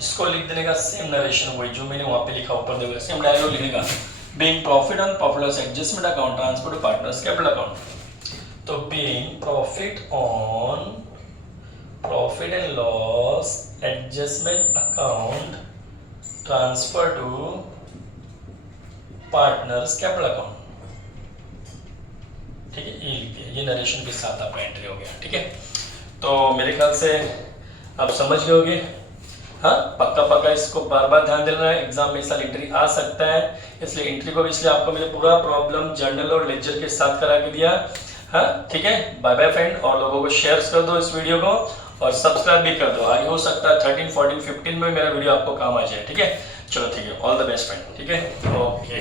इसको लिख देने का सेम नरेशन वही जो मैंने वहाँ पे लिखा ऊपर देखो, सेम डायलॉग लिखने का, being profit on profit loss adjustment account transfer to partners capital account. तो being profit on profit and loss adjustment account transfer to partners capital account, ठीक है। ये लिख दिया, ये नरेशन के साथ आपका एंट्री हो गया, ठीक है। तो मेरे ख्याल से आप समझ गए होंगे, हाँ पक्का पक्का इसको बार बार ध्यान देना है, एग्जाम में इस साल एंट्री आ सकता है, इसलिए एंट्री को इसलिए आपको मैंने पूरा प्रॉब्लम जर्नल और लेक्चर के साथ करा के दिया, हाँ ठीक है। बाय बाय फ्रेंड, और लोगों को शेयर कर दो इस वीडियो को और सब्सक्राइब भी कर दो, आगे हो सकता है 13, 14, 15 में मेरा वीडियो आपको काम आ जाए, ठीक है। चलो ठीक है, ऑल द बेस्ट फ्रेंड, ठीक है, ओके।